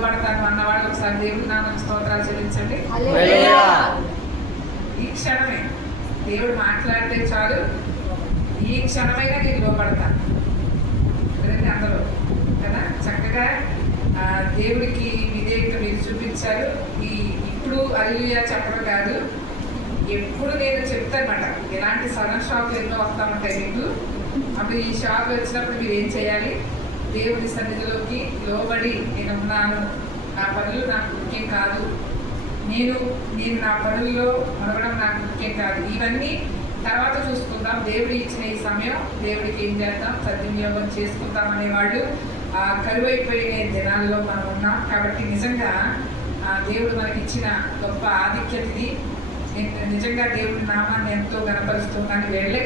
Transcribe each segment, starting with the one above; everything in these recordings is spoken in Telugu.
లోబడతాను అన్నవాళ్ళు ఒకసారి దేవుడి నామం స్తోత్రాలు చెల్లించండి. ఈ క్షణమే దేవుడు మాట్లాడితే చాలు, ఈ క్షణమైనా నేను లోబడతాను కదండి అందరూ కదా. చక్కగా దేవుడికి విధేయత మీరు చూపించారు. ఇప్పుడు హల్లెలూయా చెప్పడం కాదు, ఎప్పుడు నేను చెప్తానమాట. ఎలాంటి సడన్ షాక్లు ఎన్నో వస్తూ ఉంటాయి మీకు. అప్పుడు ఈ షాక్ వచ్చినప్పుడు మీరు ఏం చేయాలి? దేవుడి సన్నిధిలోకి లోబడి, నేను ఉన్నాను, నా పనులు నాకు ముఖ్యం కాదు, నేను నా పనుల్లో మొదలడం నాకు ముఖ్యం కాదు, ఇవన్నీ తర్వాత చూసుకుందాం, దేవుడు ఇచ్చిన ఈ సమయం దేవుడికి ఏం చేద్దాం, సద్వినియోగం చేసుకుందాం అనేవాళ్ళు కరువైపోయిన దినాల్లో మనం ఉన్నాం. కాబట్టి నిజంగా దేవుడు మనకి ఇచ్చిన గొప్ప ఆధిక్యత ఇది. నేను నిజంగా దేవుడి నామాన్ని ఎంతో గణపరుస్తున్నాను. వేళ్లే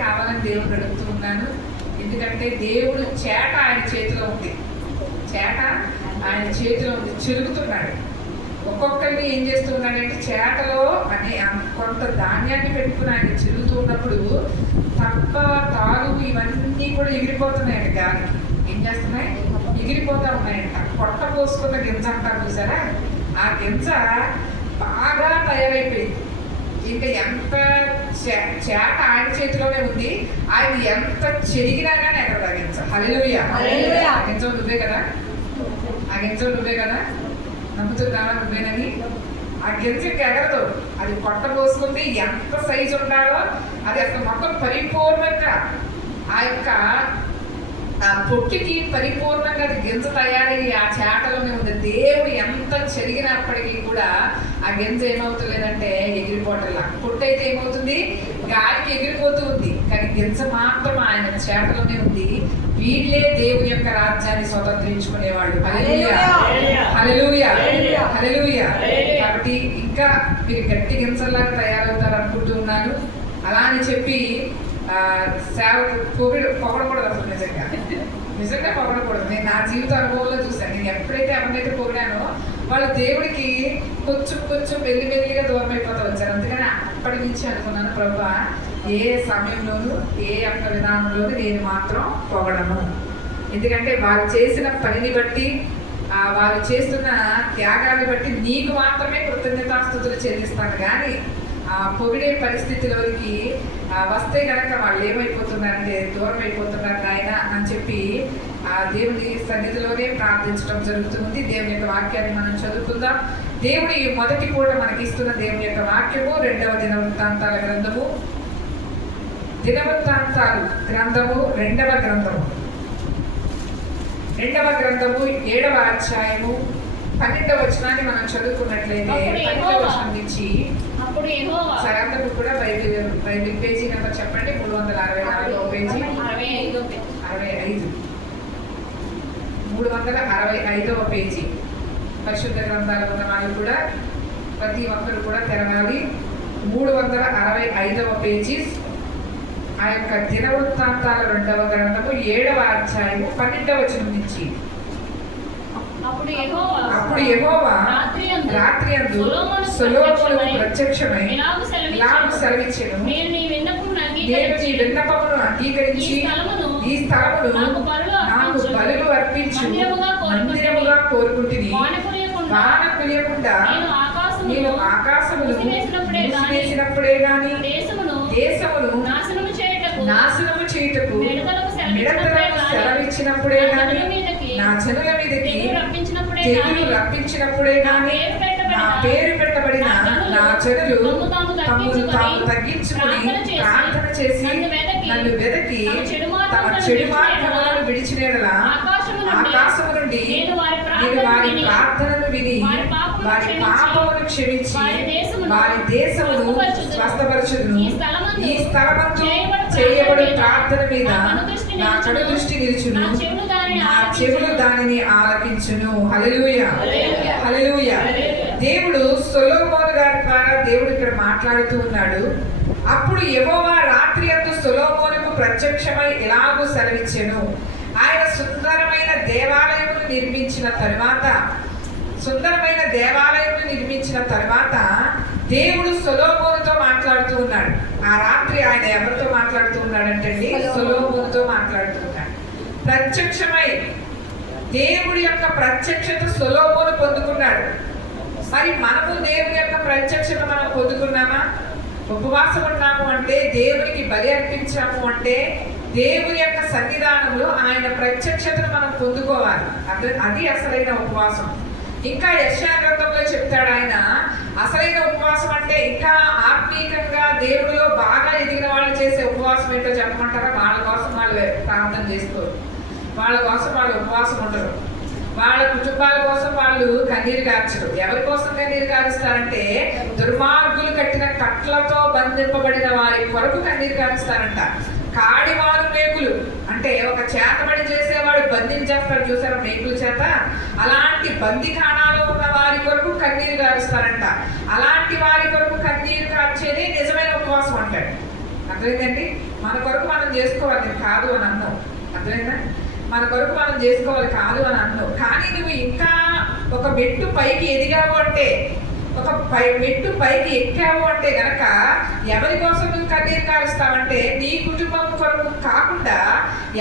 కావాలని దేవుడు అడుగుతూ ఉన్నాను. ఎందుకంటే దేవుడు చేట ఆయన చేతిలో ఉంది, చిరుగుతున్నాడు. ఒక్కొక్కరిని ఏం చేస్తూ ఉన్నాడంటే చేటలో అనే కొంత ధాన్యాన్ని పెట్టుకుని ఆయన చిరుగుతూ ఉన్నప్పుడు తప్ప తాలు ఇవన్నీ కూడా ఎగిరిపోతున్నాయంట. గాలికి ఏం చేస్తున్నాయి? ఎగిరిపోతా ఉన్నాయంట. పొట్ట పోసుకున్న గింజ అంటారు చూసారా, ఆ గింజ బాగా తయారైపోయింది. ఇంకా ఎంత చేట ఆయన చేతిలోనే ఉంది, ఆయన ఎంత చెరిగినా కానీ ఎక్కడ ఆ గింజ. హల్లెలూయా. ఆ గింజ నువ్వే కదా, నమ్ముతున్నావా నువ్వేనని? ఆ గింజకి ఎగరదు, అది పొట్ట పోసుకుంది. ఎంత సైజు ఉండాలో అది అసలు మొత్తం పరిపూర్ణంగా ఆ యొక్క పొట్టికి పరిపూర్ణంగా అది గింజ తయారయ్యి ఆ చేటలోనే ఉంది. దేవుడు ఎంత చెరిగినప్పటికీ కూడా ఆ గింజ ఏమవుతలేదంటే ఎగిరిపోవట్లా. పొట్టు అయితే ఏమవుతుంది? గాలికి ఎగిరిపోతూ ఉంది, కానీ గింజ మాత్రం ఆయన చేటలోనే ఉంది. వీళ్ళే దేవుని యొక్క రాజ్యాన్ని స్వతంత్రించుకునేవాళ్ళు. హల్లెలూయా. కాబట్టి ఇంకా మీరు గట్టి గింజల్లాగా తయారవుతారు అనుకుంటూ ఉన్నాను. అలా అని చెప్పి సేవకు పొగడకూడదు. అసలు నిజంగా పొగడకూడదు. నేను నా జీవిత అనుభవంలో చూశాను. నేను ఎప్పుడైతే ఎవరినైతే పొగిడానో వాళ్ళు దేవుడికి కొంచెం మెల్లిగా దూరం అయిపోతూ వచ్చారు. అందుకని అప్పటి నుంచి అనుకున్నాను, ప్రభువా ఏ సమయంలోనూ ఏ యొక్క విధానంలోనూ నేను మాత్రం పొగడను. ఎందుకంటే వారు చేసిన పనిని బట్టి, వారు చేస్తున్న త్యాగాన్ని బట్టి నీకు మాత్రమే కృతజ్ఞతాస్తుతులు చెల్లిస్తాను. కానీ పొగిడే పరిస్థితిలోకి వస్తే కనుక వాళ్ళు ఏమైపోతున్నారంటే దూరం అయిపోతున్నారు ఆయన అని చెప్పి దేవుని సన్నిధిలోనే ప్రార్థించడం జరుగుతుంది. దేవుని యొక్క వాక్యాన్ని మనం చదువుకుందాం. దేవుడి మొదటి పూట మనకి ఇస్తున్న దేవుని యొక్క వాక్యము 2వ దినవృత్తాంతాల గ్రంథము 2వ గ్రంథము 7వ అధ్యాయము 12వ వచనాన్ని మనం చదువుకున్నట్లయితే 12వ వచనం నుంచి సరందరూ కూడా బైబిల్ పేజీ నెంబర్ చెప్పండి. 364వ పేజీ, 365వ పేజీ. పరిశుద్ధ గ్రంథాలు ఉన్న వాళ్ళు కూడా ప్రతి ఒక్కరు కూడా తెరవాలి. 365వ పేజీ ఆ యొక్క దినవృత్తాంతాల 2వ గ్రంథము 7వ అధ్యాయము 12వ వచనం నుంచి. అప్పుడు యెహోవా రాత్రియందు సొలొమోనుకు ప్రత్యక్షమై ఇలాగు సెలవిచ్చెను, నేను నీ విన్నపమును అంగీకరించి ఈ స్థలమును నాకు బలులు అర్పించు మందిరముగా కోరుకుంటుని, వాన కురియకుండా నేను ఆకాశమును మూసివేసినప్పుడే గాని దేశమును నాశనము చేయుటకు మిడతలను సెలవిచ్చినప్పుడే గాని నా జనుల మీదకి తెగులు రప్పించినప్పుడే గాని నా పేరు పెట్టబడిన నా జనులు తమను తాము తగ్గించుకుని ప్రార్థన చేసి నన్ను వెదకి తమ చెడు మార్గములను విడిచినేడలా ఆకాశము నుండి నేను వారి ప్రార్థనను విని వారి పాపమును క్షమించి వారి దేశమును స్వస్థపరచుదును. ఈ స్థలమందు చేయబడు ప్రార్థన మీద నా కను దృష్టి నిలుచును, నా చెవులు దానిని ఆలకించును. హల్లెలూయా. దేవుడు సొలొమోను గారి ద్వారా దేవుడు ఇక్కడ మాట్లాడుతూ ఉన్నాడు. అప్పుడు యెహోవా రాత్రియందు సొలొమోనుకు ప్రత్యక్షమై ఇలాగూ సెలవిచ్చెను. ఆయన సుందరమైన దేవాలయమును నిర్మించిన తరువాత దేవుడు సొలొమోనుతో మాట్లాడుతూ ఉన్నాడు. ఆ రాత్రి ఆయన ఎవరితో మాట్లాడుతూ ఉన్నాడంటే సొలొమోనుతో మాట్లాడుతూ ఉన్నాడు. ప్రత్యక్షమై దేవుడి యొక్క ప్రత్యక్షత సొలొమోను పొందుకున్నాడు. మరి మనము దేవుని యొక్క ప్రత్యక్షత మనం పొందుకున్నామా? ఉపవాసం ఉన్నాము అంటే, దేవునికి బలి అర్పించాము అంటే, దేవుని యొక్క సన్నిధానంలో ఆయన ప్రత్యక్షతను మనం పొందుకోవాలి. అది అసలైన ఉపవాసం. ఇంకా యెషయా గ్రంథంలో చెప్తాడు ఆయన, అసలైన ఉపవాసం అంటే ఇంకా ఆత్మీయంగా దేవుడిలో బాగా ఎదిగిన వాళ్ళు చేసే ఉపవాసం ఏంటో చెప్పమంటారా? వాళ్ళ కోసం వాళ్ళు ప్రార్థన చేసుకోరు, వాళ్ళ కోసం వాళ్ళు ఉపవాసం ఉండరు, వాళ్ళ కుటుంబాల కోసం వాళ్ళు కన్నీరు కార్చరు. ఎవరి కోసం కన్నీరు కారుస్తారంటే, దుర్మార్గులు కట్టిన కట్లతో బంధింపబడిన వారి కొరకు కన్నీరు కారుస్తారంట. కాడివారు మేకులు అంటే ఒక చేతబడి చేసేవాడు బంధించేస్తాడు చూసారా మేకుల చేత, అలాంటి బందిఖానాలో ఉన్న వారి కొరకు కన్నీరు కారుస్తారంట. అలాంటి వారి కొరకు కన్నీరు కార్చేది నిజమైన ఉపవాసం అంటాడు. అర్థమైందండి? మన కొరకు మనం చేసుకోవాలి కాదు అని అన్నాం. అర్థమైందా? మన కొరకు మనం చేసుకోవాలి కాదు అని అన్నావు. కానీ నువ్వు ఇంకా ఒక మెట్టు పైకి ఎదిగావు అంటే, ఒక మెట్టు పైకి ఎక్కావు అంటే గనక ఎవరి కోసం నువ్వు కన్నీరు కారుస్తావంటే, నీ కుటుంబం కొరకు కాకుండా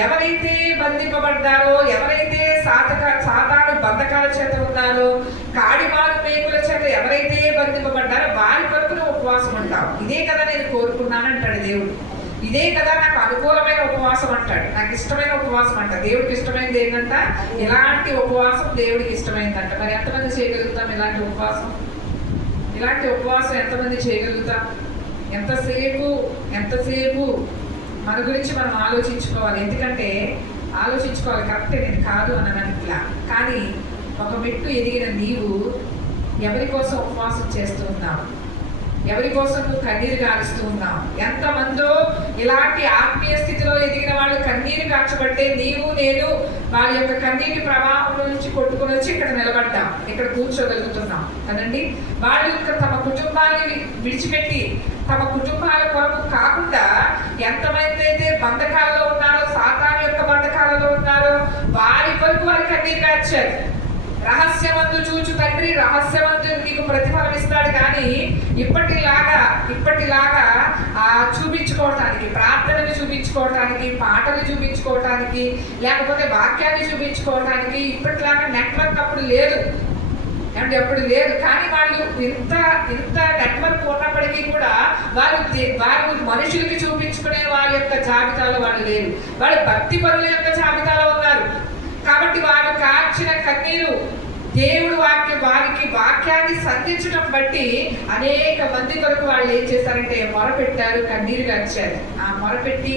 ఎవరైతే బంధింపబడ్డారో, ఎవరైతే సాతాను బంధకాల చేత ఉన్నారో, కాడిమారు మేకుల చేత ఎవరైతే బంధింపబడ్డారో వారి కొరకు నువ్వు ఉపవాసం ఉంటావు. ఇదే కదా నేను కోరుకున్నానంటాడు దేవుడు. ఇదే కదా నాకు అనుకూలమైన ఉపవాసం అంటాడు, నాకు ఇష్టమైన ఉపవాసం అంట. దేవుడికి ఇష్టమైనది ఏంటంట? ఇలాంటి ఉపవాసం దేవుడికి ఇష్టమైందంట. మరి ఎంతమంది చేయగలుగుతాం ఇలాంటి ఉపవాసం? ఇలాంటి ఉపవాసం ఎంతమంది చేయగలుగుతాం? ఎంతసేపు మన గురించి మనం ఆలోచించుకోవాలి. ఎందుకంటే ఆలోచించుకోవాలి, కరెక్టే, నేను కాదు అనట్లా. కానీ ఒక మెట్టు ఎదిగిన నీవు ఎవరి కోసం ఉపవాసం చేస్తూ ఉన్నావు? ఎవరి కోసం నువ్వు కన్నీరు కారుస్తూ ఉన్నావు? ఎంతమందో ఇలాంటి ఆత్మీయ స్థితిలో ఎదిగిన వాళ్ళు కన్నీరు కార్చబట్టే నీవు నేను వాళ్ళ యొక్క కన్నీటి ప్రవాహంలో నుంచి కొట్టుకుని వచ్చి ఇక్కడ నిలబడ్డాం, ఇక్కడ కూర్చోగలుగుతున్నాం కదండి. వాళ్ళు ఇంకా తమ కుటుంబాన్ని విడిచిపెట్టి తమ కుటుంబాల కొరకు కాకుండా ఎంతమంది అయితే బంధకాలలో ఉన్నారో, సాతాను యొక్క బంధకాలలో ఉన్నారో వారి కొరకు వారు కన్నీరు కార్చారు. రహస్యమందు చూచు తండ్రి రహస్యమందు నీకు ప్రతిఫలం ఇస్తాడు. కానీ ఇప్పటిలాగా చూపించుకోవటానికి, ప్రార్థనలు చూపించుకోవటానికి, పాటలు చూపించుకోవటానికి, లేకపోతే వాక్యాన్ని చూపించుకోవటానికి ఇప్పటిలాగా నెట్వర్క్ అప్పుడు లేదు అంటే అప్పుడు లేదు. కానీ వాళ్ళు ఇంత నెట్వర్క్ ఉన్నప్పటికీ కూడా వారు మనుషులకి చూపించుకునే వారి యొక్క జాబితాలో వాళ్ళు లేరు. వాళ్ళు భక్తి పరుల యొక్క జాబితాలో ఉన్నారు. కాబట్టి వారు కార్చిన కన్నీరు దేవుడు వారికి వాక్యాన్ని సంధించడం బట్టి అనేక మంది కొరకు వాళ్ళు ఏం చేశారంటే మొరపెట్టారు, కన్నీరు కార్చారు. ఆ మొరపెట్టి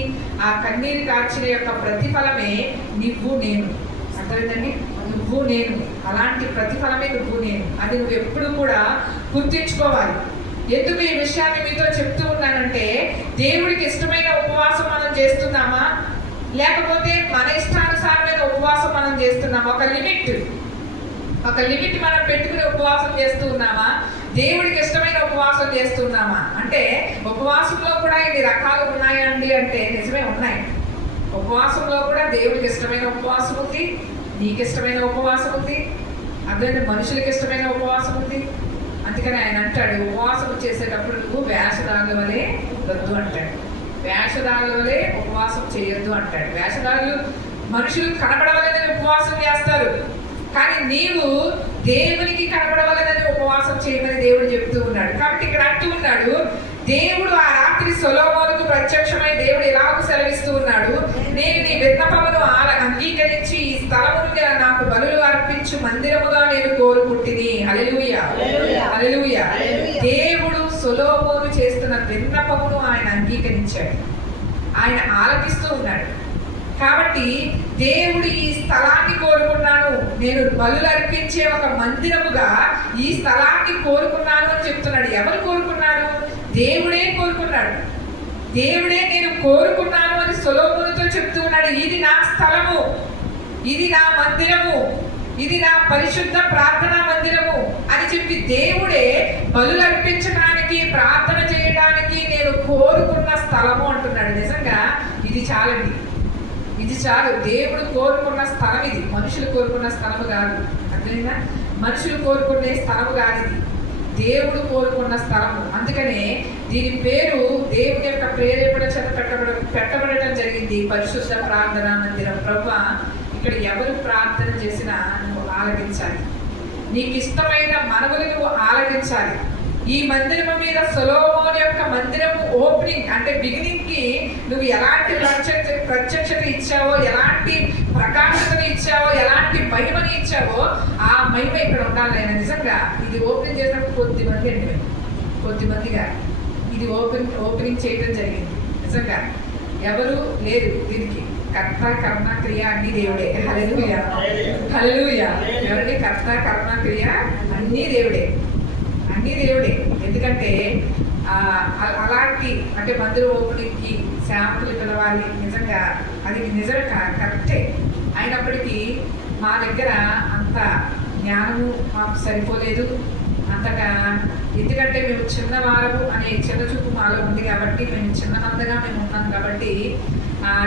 ఆ కన్నీరు కార్చిన యొక్క ప్రతిఫలమే నువ్వు నేను. అర్థమైందండి? నువ్వు నేను, అలాంటి ప్రతిఫలమే నువ్వు నేను. అది నువ్వు ఎప్పుడు కూడా గుర్తించుకోవాలి. ఎందుకు ఈ విషయాన్ని మీతో చెప్తూ ఉన్నానంటే, దేవుడికి ఇష్టమైన ఉపవాసం మనం చేస్తున్నామా, లేకపోతే మన ఇష్టానుసారమైన ఉపవాసం మనం చేస్తున్నామా? ఒక లిమిట్ మనం పెట్టుకుని ఉపవాసం చేస్తూ ఉన్నామా? దేవుడికి ఇష్టమైన ఉపవాసం చేస్తున్నామా? అంటే ఉపవాసంలో కూడా ఇన్ని రకాలు ఉన్నాయండి అంటే నిజమే, ఉన్నాయి. ఉపవాసంలో కూడా దేవుడికి ఇష్టమైన ఉపవాసం ఉంది, నీకు ఇష్టమైన ఉపవాసం ఉంది, అదే మనుషులకి ఇష్టమైన ఉపవాసం ఉంది. అందుకని ఆయన అంటాడు, ఉపవాసం చేసేటప్పుడు నువ్వు వేషధారుల వలె వద్దు అంటాడు. వేషధారుల వలె ఉపవాసం చేయొద్దు అంటాడు. వేషధారులు మనుషులు కనపడవలేదని ఉపవాసం చేస్తారు, కానీ నీవు దేవునికి కనపడవలేదని ఉపవాసం చేయమని దేవుడు చెప్తూ ఉన్నాడు. కాబట్టి ఇక్కడ అంటూ ఉన్నాడు, దేవుడు ఆ రాత్రి సొలొమోనుకు ప్రత్యక్షమై దేవుడు ఎలాగూ సెలవిస్తూ ఉన్నాడు, నేను నీ విన్నపమును అంగీకరించి ఈ స్థలమును నాకు బలులు అర్పించు మందిరముగా నేను కోరుకుంటుని. హల్లెలూయా, హల్లెలూయా. దేవుడు సొలొమోను చేస్తున్న విన్నపమును ఆయన అంగీకరించాడు, ఆయన ఆలకిస్తూ ఉన్నాడు. కాబట్టి దేవుడు ఈ స్థలాన్ని కోరుకున్నాను, నేను బలులు అర్పించే ఒక మందిరముగా ఈ స్థలాన్ని కోరుకున్నాను అని చెప్తున్నాడు. ఎవరు కోరుకున్నారు? దేవుడే కోరుకున్నాడు. దేవుడే నేను కోరుకున్నాను అని సొలొమోనుతో చెప్తూ ఉన్నాడు. ఇది నా స్థలము, ఇది నా మందిరము, ఇది నా పరిశుద్ధ ప్రార్థనా మందిరము అని చెప్పి దేవుడే బలులు అర్పించడానికి, ప్రార్థన చేయడానికి నేను కోరుకున్న స్థలము అంటున్నాడు. నిజంగా ఇది చాలండి, ఇది చాలు. దేవుడు కోరుకున్న స్థలం ఇది, మనుషులు కోరుకున్న స్థలము కాదు. అర్థమైందా? మనుషులు కోరుకునే స్థలము కాదు ఇది, దేవుడు కోరుకున్న స్థలము. అందుకనే దీని పేరు దేవుని యొక్క ప్రేరేపణ చేత పెట్టబడటం జరిగింది, పరిశుద్ధ ప్రార్థనా మందిరం. ప్రభువా, ఇక్కడ ఎవరు ప్రార్థన చేసిన ఆలకించాలి, నీకు ఇష్టమైన మనవులు నువ్వు ఆలకించాలి. ఈ మందిరము మీద సొలొమోను యొక్క మందిరము ఓపెనింగ్ అంటే బిగినింగ్ కి నువ్వు ఎలాంటి ప్రత్యక్షత ఇచ్చావో, ఎలాంటి ప్రకాశతను ఇచ్చావో, ఎలాంటి మహిమని ఇచ్చావో ఆ మహిమ ఇక్కడ ఉండాలి. నేను నిజంగా ఇది ఓపెన్ చేసినప్పుడు కొద్దిమందిగా ఇది ఓపెనింగ్ చేయడం జరిగింది. నిజంగా ఎవరు లేరు దీనికి. కర్త కర్మ క్రియ అన్ని దేవుడే. హల్లెలూయా హల్లెలూయా. ఎవరికి కర్త కర్మ క్రియ అన్ని దేవుడే, అన్ని దేవుడే. ఎందుకంటే అలాంటి అంటే మందిర ఓపెనింగ్కి శాంపులు పిలవాలి. నిజంగా అది నిజంగా కరెక్టే. అయినప్పటికీ మా దగ్గర అంత జ్ఞానము మాకు సరిపోలేదు అంతగా. ఎందుకంటే మేము చిన్నవారము అనే చిన్న చూపు మాలో ఉంది కాబట్టి, మేము చిన్నమందగా మేము ఉన్నాం కాబట్టి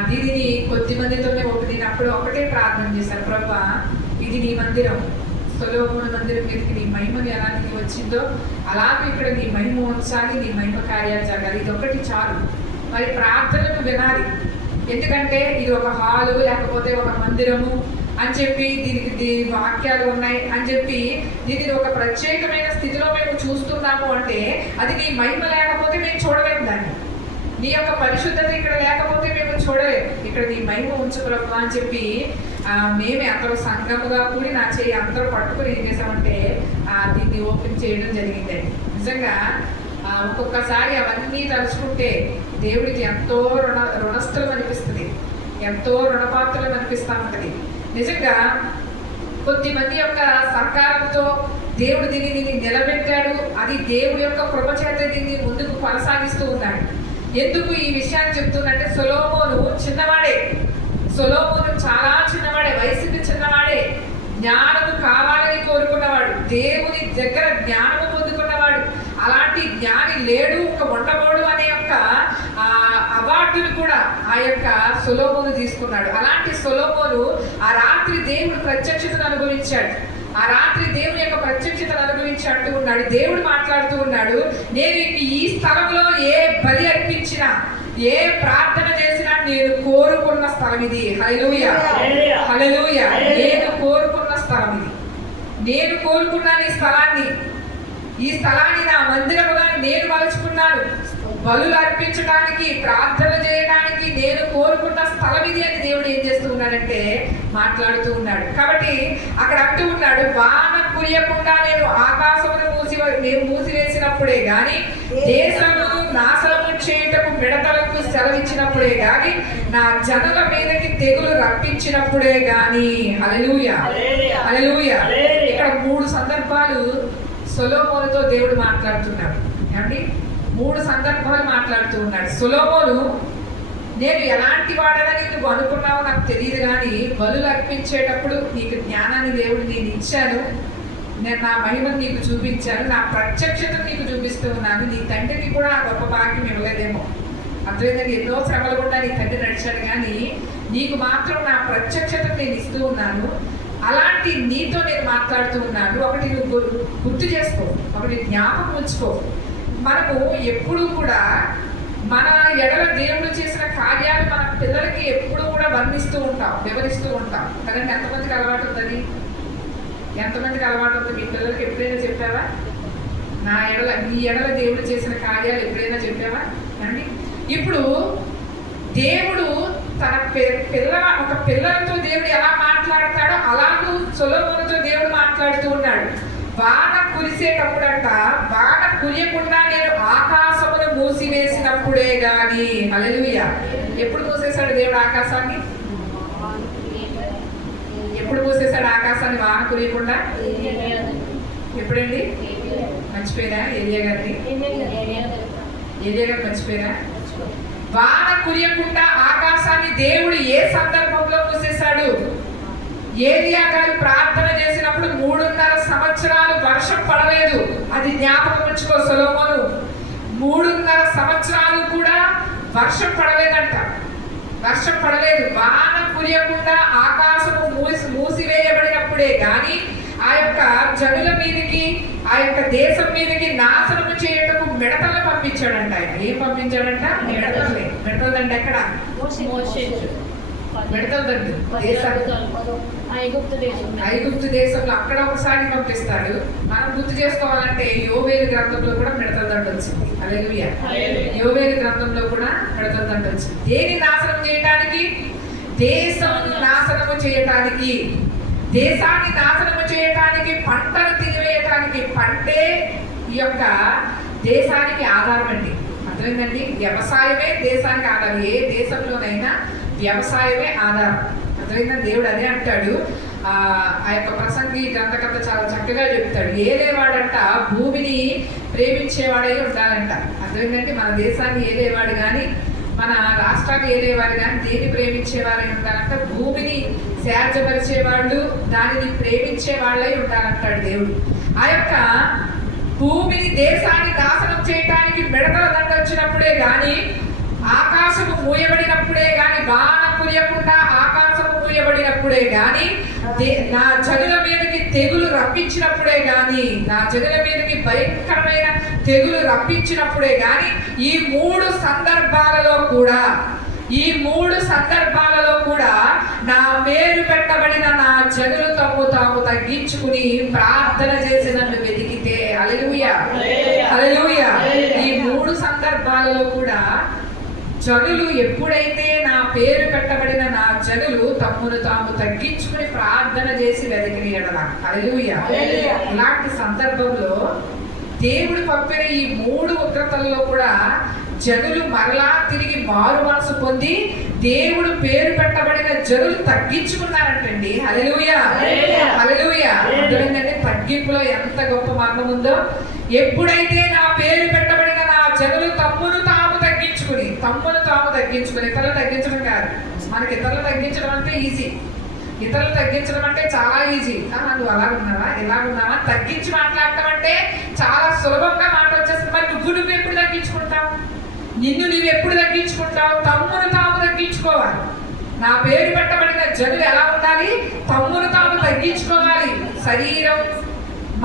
దీనిని కొద్ది మందితోనే ఓపెనింగ్. అప్పుడు ఒకటే ప్రార్థన చేశారు, ప్రభువా ఇది నీ మందిరం, సొలొమోను మందిరం మీదకి నీ మహిమని ఎలా నీకు వచ్చిందో అలాగే ఇక్కడ నీ మహిమ ఉంచాలి, నీ మహిమ కార్యాలు జరగాలి. ఇది ఒకటి చాలు. మరి ప్రార్థనలు వినాలి. ఎందుకంటే ఇది ఒక హాలు లేకపోతే ఒక మందిరము అని చెప్పి దీనికి వాక్యాలు ఉన్నాయి అని చెప్పి దీనిని ఒక ప్రత్యేకమైన స్థితిలో మేము చూస్తున్నాము అంటే అది నీ మహిమ లేకపోతే మేము చూడలేము దాన్ని. నీ యొక్క పరిశుద్ధత ఇక్కడ లేకపోతే మేము చూడలేము. ఇక్కడ నీ మహిమ ఉంచుకోవడం అని చెప్పి మేమే అందరూ సంఘముగా కూడి నా చేయి అందరూ పట్టుకుని ఏం చేసామంటే దీన్ని ఓపెన్ చేయడం జరిగిందండి. నిజంగా ఒక్కొక్కసారి అవన్నీ తలుచుకుంటే దేవుడికి ఎంతో రుణస్థలం అనిపిస్తుంది, ఎంతో రుణపాత్రలు అనిపిస్తూ ఉంటుంది. నిజంగా కొద్దిమంది యొక్క సహకారంతో దేవుడు దీన్ని నిలబెట్టాడు. అది దేవుడి యొక్క కృప చేత దీన్ని ముందుకు కొనసాగిస్తూ ఉన్నాడు. ఎందుకు ఈ విషయాన్ని చెప్తున్నంటే సొలొమోను చిన్నవాడే, సొలొమోను చాలా చిన్నవాడే, వయసుకి చిన్నవాడే, జ్ఞానము కావాలని కోరుకున్నవాడు, దేవుని దగ్గర జ్ఞానము పొందుకున్నవాడు. అలాంటి జ్ఞాని లేడు, ఒక వంటబోడు అనే యొక్క అవార్డును కూడా ఆ యొక్క సొలొమోను తీసుకున్నాడు. అలాంటి సొలొమోను ఆ రాత్రి దేవుడు ప్రత్యక్షతను అనుభవించాడు. ఆ రాత్రి దేవుని యొక్క ప్రత్యక్షతను అనుభవించి అంటూ ఉన్నాడు, దేవుడు మాట్లాడుతూ ఉన్నాడు, నేను ఈ స్థలంలో ఏ బలి అర్పించినా ఏ ప్రార్థన చేసినా నేను కోరుకున్న స్థలం ఇది. హల్లెలూయా హల్లెలూయా. నేను కోరుకున్న స్థలం ఇది. నేను కోరుకున్నాను ఈ స్థలాన్ని నా మందిరముగా నేను మలుచుకున్నాను. బలులు అర్పించడానికి, ప్రార్థన చేయడానికి నేను కోరుకున్న స్థలం ఇది అని దేవుడు ఏం చేస్తూ ఉన్నాడంటే మాట్లాడుతూ ఉన్నాడు. కాబట్టి అక్కడ అంటూ ఉన్నాడు, వాన కురియకుండా నేను ఆకాశమును మూసివేసినప్పుడే గాని, దేశమును నాశనము చేయుటకు మిడతలకు సెలవిచ్చినప్పుడే గాని, నా జనుల మీదకి తెగులు రప్పించినప్పుడే గాని. హల్లెలూయా హల్లెలూయా. ఇక్కడ 3 సందర్భాలు సొలొమోనుతో దేవుడు మాట్లాడుతున్నాడు. ఏమండి 3 సందర్భాలు మాట్లాడుతూ ఉన్నాడు. సొలొమోను, నేను ఎలాంటి వాడనని నువ్వు అనుకున్నావో నాకు తెలియదు, కానీ బలులు అర్పించేటప్పుడు నీకు జ్ఞానాన్ని దేవుడు నేను ఇచ్చాను, నేను నా మహిమను నీకు చూపించాను, నా ప్రత్యక్షతను నీకు చూపిస్తూ ఉన్నాను. నీ తండ్రికి కూడా ఆ గొప్ప భాగ్యం ఇవ్వలేదేమో, అర్థమైందని ఎన్నో శ్రమలు కూడా నీ తండ్రి నడిచాడు, కానీ నీకు మాత్రం నా ప్రత్యక్షతను నేను ఇస్తూ ఉన్నాను. అలాంటి నీతో నేను మాట్లాడుతూ ఉన్నాను. ఒకటి నువ్వు గుర్తు చేసుకో, ఒకటి జ్ఞాపకం ఉంచుకో. మనము ఎప్పుడూ కూడా మన ఎడల దేవుడు చేసిన కార్యాలు మన పిల్లలకి ఎప్పుడూ కూడా వర్ణిస్తూ ఉంటాం, వివరిస్తూ ఉంటాం కదండి. ఎంతమందికి అలవాటు ఉంటుంది? ఎంతమందికి అలవాటు ఉంది? మీ పిల్లలకి ఎప్పుడైనా చెప్పావా నీ ఎడల దేవుడు చేసిన కార్యాలు ఎప్పుడైనా చెప్పావా అండి? ఇప్పుడు దేవుడు తన ఒక పిల్లలతో దేవుడు ఎలా మాట్లాడతాడో అలాగూ సొలొమోనుతో దేవుడు మాట్లాడుతూ ఉన్నాడు. వాన కురిసేటప్పుడంట, వాన కురియకుండా నేను ఆకాశమును మూసివేసినప్పుడే గాని. హల్లెలూయా. ఎప్పుడు మూసేశాడు దేవుడు ఆకాశాన్ని? ఎప్పుడు మూసేశాడు ఆకాశాన్ని వాన కురియకుండా? ఎప్పుడండి? మర్చిపోయారా ఏలియా గారిని? ఏలియా గారు మర్చిపోయారా? వాన కురియకుండా ఆకాశాన్ని దేవుడు ఏ సందర్భంలో మూసేశాడు? ఏలియా గారు ప్రార్థన చేసినప్పుడు 3.5 సంవత్సరాలు వర్షం పడలేదు. అది జ్ఞాపకం ఉంచుకో సొలొమోను. 3.5 సంవత్సరాలు కూడా వర్షం పడలేదంట, వర్షం పడలేదు. వాన కురియకుండా ఆకాశము మూసివేయబడినప్పుడే కానీ ఆ యొక్క జనుల మీదకి, ఆ యొక్క దేశం మీదకి నాశనము చేయటకు మిడతలను పంపించాడంట ఆయన. ఏం పంపించాడంట? మిడతలే. మిడతలంటే ఎక్కడ? మిడతల దండు ఐగుప్తు దేశంలో అక్కడ ఒకసారి పంపిస్తాడు. మనం గుర్తు చేసుకోవాలంటే యోవేలు గ్రంథంలో కూడా మిడతల దండు వచ్చింది. హల్లెలూయా. యోవేలు గ్రంథంలో కూడా మిడతల దండు వచ్చింది. దేని నాశనం చేయడానికి? దేశం నాశనము చేయటానికి, దేశాన్ని నాశనము చేయటానికి, పంటను తినివేయటానికి. పంటే ఈ యొక్క దేశానికి ఆధారం అండి. అర్థమైందండి? వ్యవసాయమే దేశానికి ఆధారం. ఏ దేశంలోనైనా వ్యవసాయమే ఆధారం. అర్థమైందని దేవుడు అదే అంటాడు. ఆ యొక్క ప్రసంగి గ్రంథకర్త చాలా చక్కగా చెప్తాడు. ఏలేవాడంట భూమిని ప్రేమించేవాడై ఉండాలంట. అర్థమైందంటే మన దేశాన్ని ఏలేవాడు కానీ, మన రాష్ట్రాన్ని ఏలేవాడు కానీ దేన్ని ప్రేమించేవారై ఉండాలంట? భూమిని సేద్యపరిచేవాళ్ళు, దానిని ప్రేమించే వాళ్ళై ఉండాలంటాడు దేవుడు. ఆ యొక్క భూమిని, దేశాన్ని నాశనం చేయడానికి మిడతల దండ వచ్చినప్పుడే గాని, ఆకాశము మూయబడినప్పుడే గాని, బాణం కురియకుండా ఆకాశము మూయబడినప్పుడే గాని, నా జనుల మీదకి తెగులు రప్పించినప్పుడే గాని, నా జనుల మీదకి భయంకరమైన తెగులు రప్పించినప్పుడే గాని, ఈ మూడు సందర్భాలలో కూడా నా పేరు పెట్టబడిన నా జనులు తాము తగ్గించుకుని ప్రార్థన చేసి నన్ను వెతికితే, హల్లెలూయా హల్లెలూయా. ఈ మూడు సందర్భాలలో కూడా జనులు ఎప్పుడైతే నా పేరు పెట్టబడిన నా జనులు తాము తగ్గించుకుని ప్రార్థన చేసి వెతికిన ఎడల, హల్లెలూయా. ఇలాంటి సందర్భంలో దేవుడు పంపిన ఈ మూడు ఉగ్రతల్లో కూడా జనులు మరలా తిరిగి మారు మనసు పొంది దేవుడు పేరు పెట్టబడిన జనులు తగ్గించుకున్నారంటండి. హల్లెలూయా హల్లెలూయా. అర్థమైందంటే తగ్గింపులో ఎంత గొప్ప మార్గం ఉందో. ఎప్పుడైతే నా పేరు పెట్టబడిన నా జనులు తమ్మును తాము తగ్గించుకుని, ఇతరులు తగ్గించడం కాదు. మనకి ఇతరులు తగ్గించడం అంటే ఈజీ. ఇతరులు తగ్గించడం అంటే చాలా ఈజీ. నువ్వు అలా ఉన్నావా, ఇలా ఉన్నావా, తగ్గించి మాట్లాడటం అంటే చాలా సులభంగా మాట వచ్చేస్తుంది. మరి నువ్వు ఎప్పుడు తగ్గించుకుంటావు? నువ్వు ఎప్పుడు తగ్గించుకుంటావు? తమ్మును తాము తగ్గించుకోవాలి. నా పేరు పెట్టబడిన జనులు ఎలా ఉండాలి? తమ్మును తాము తగ్గించుకోవాలి. శరీరం,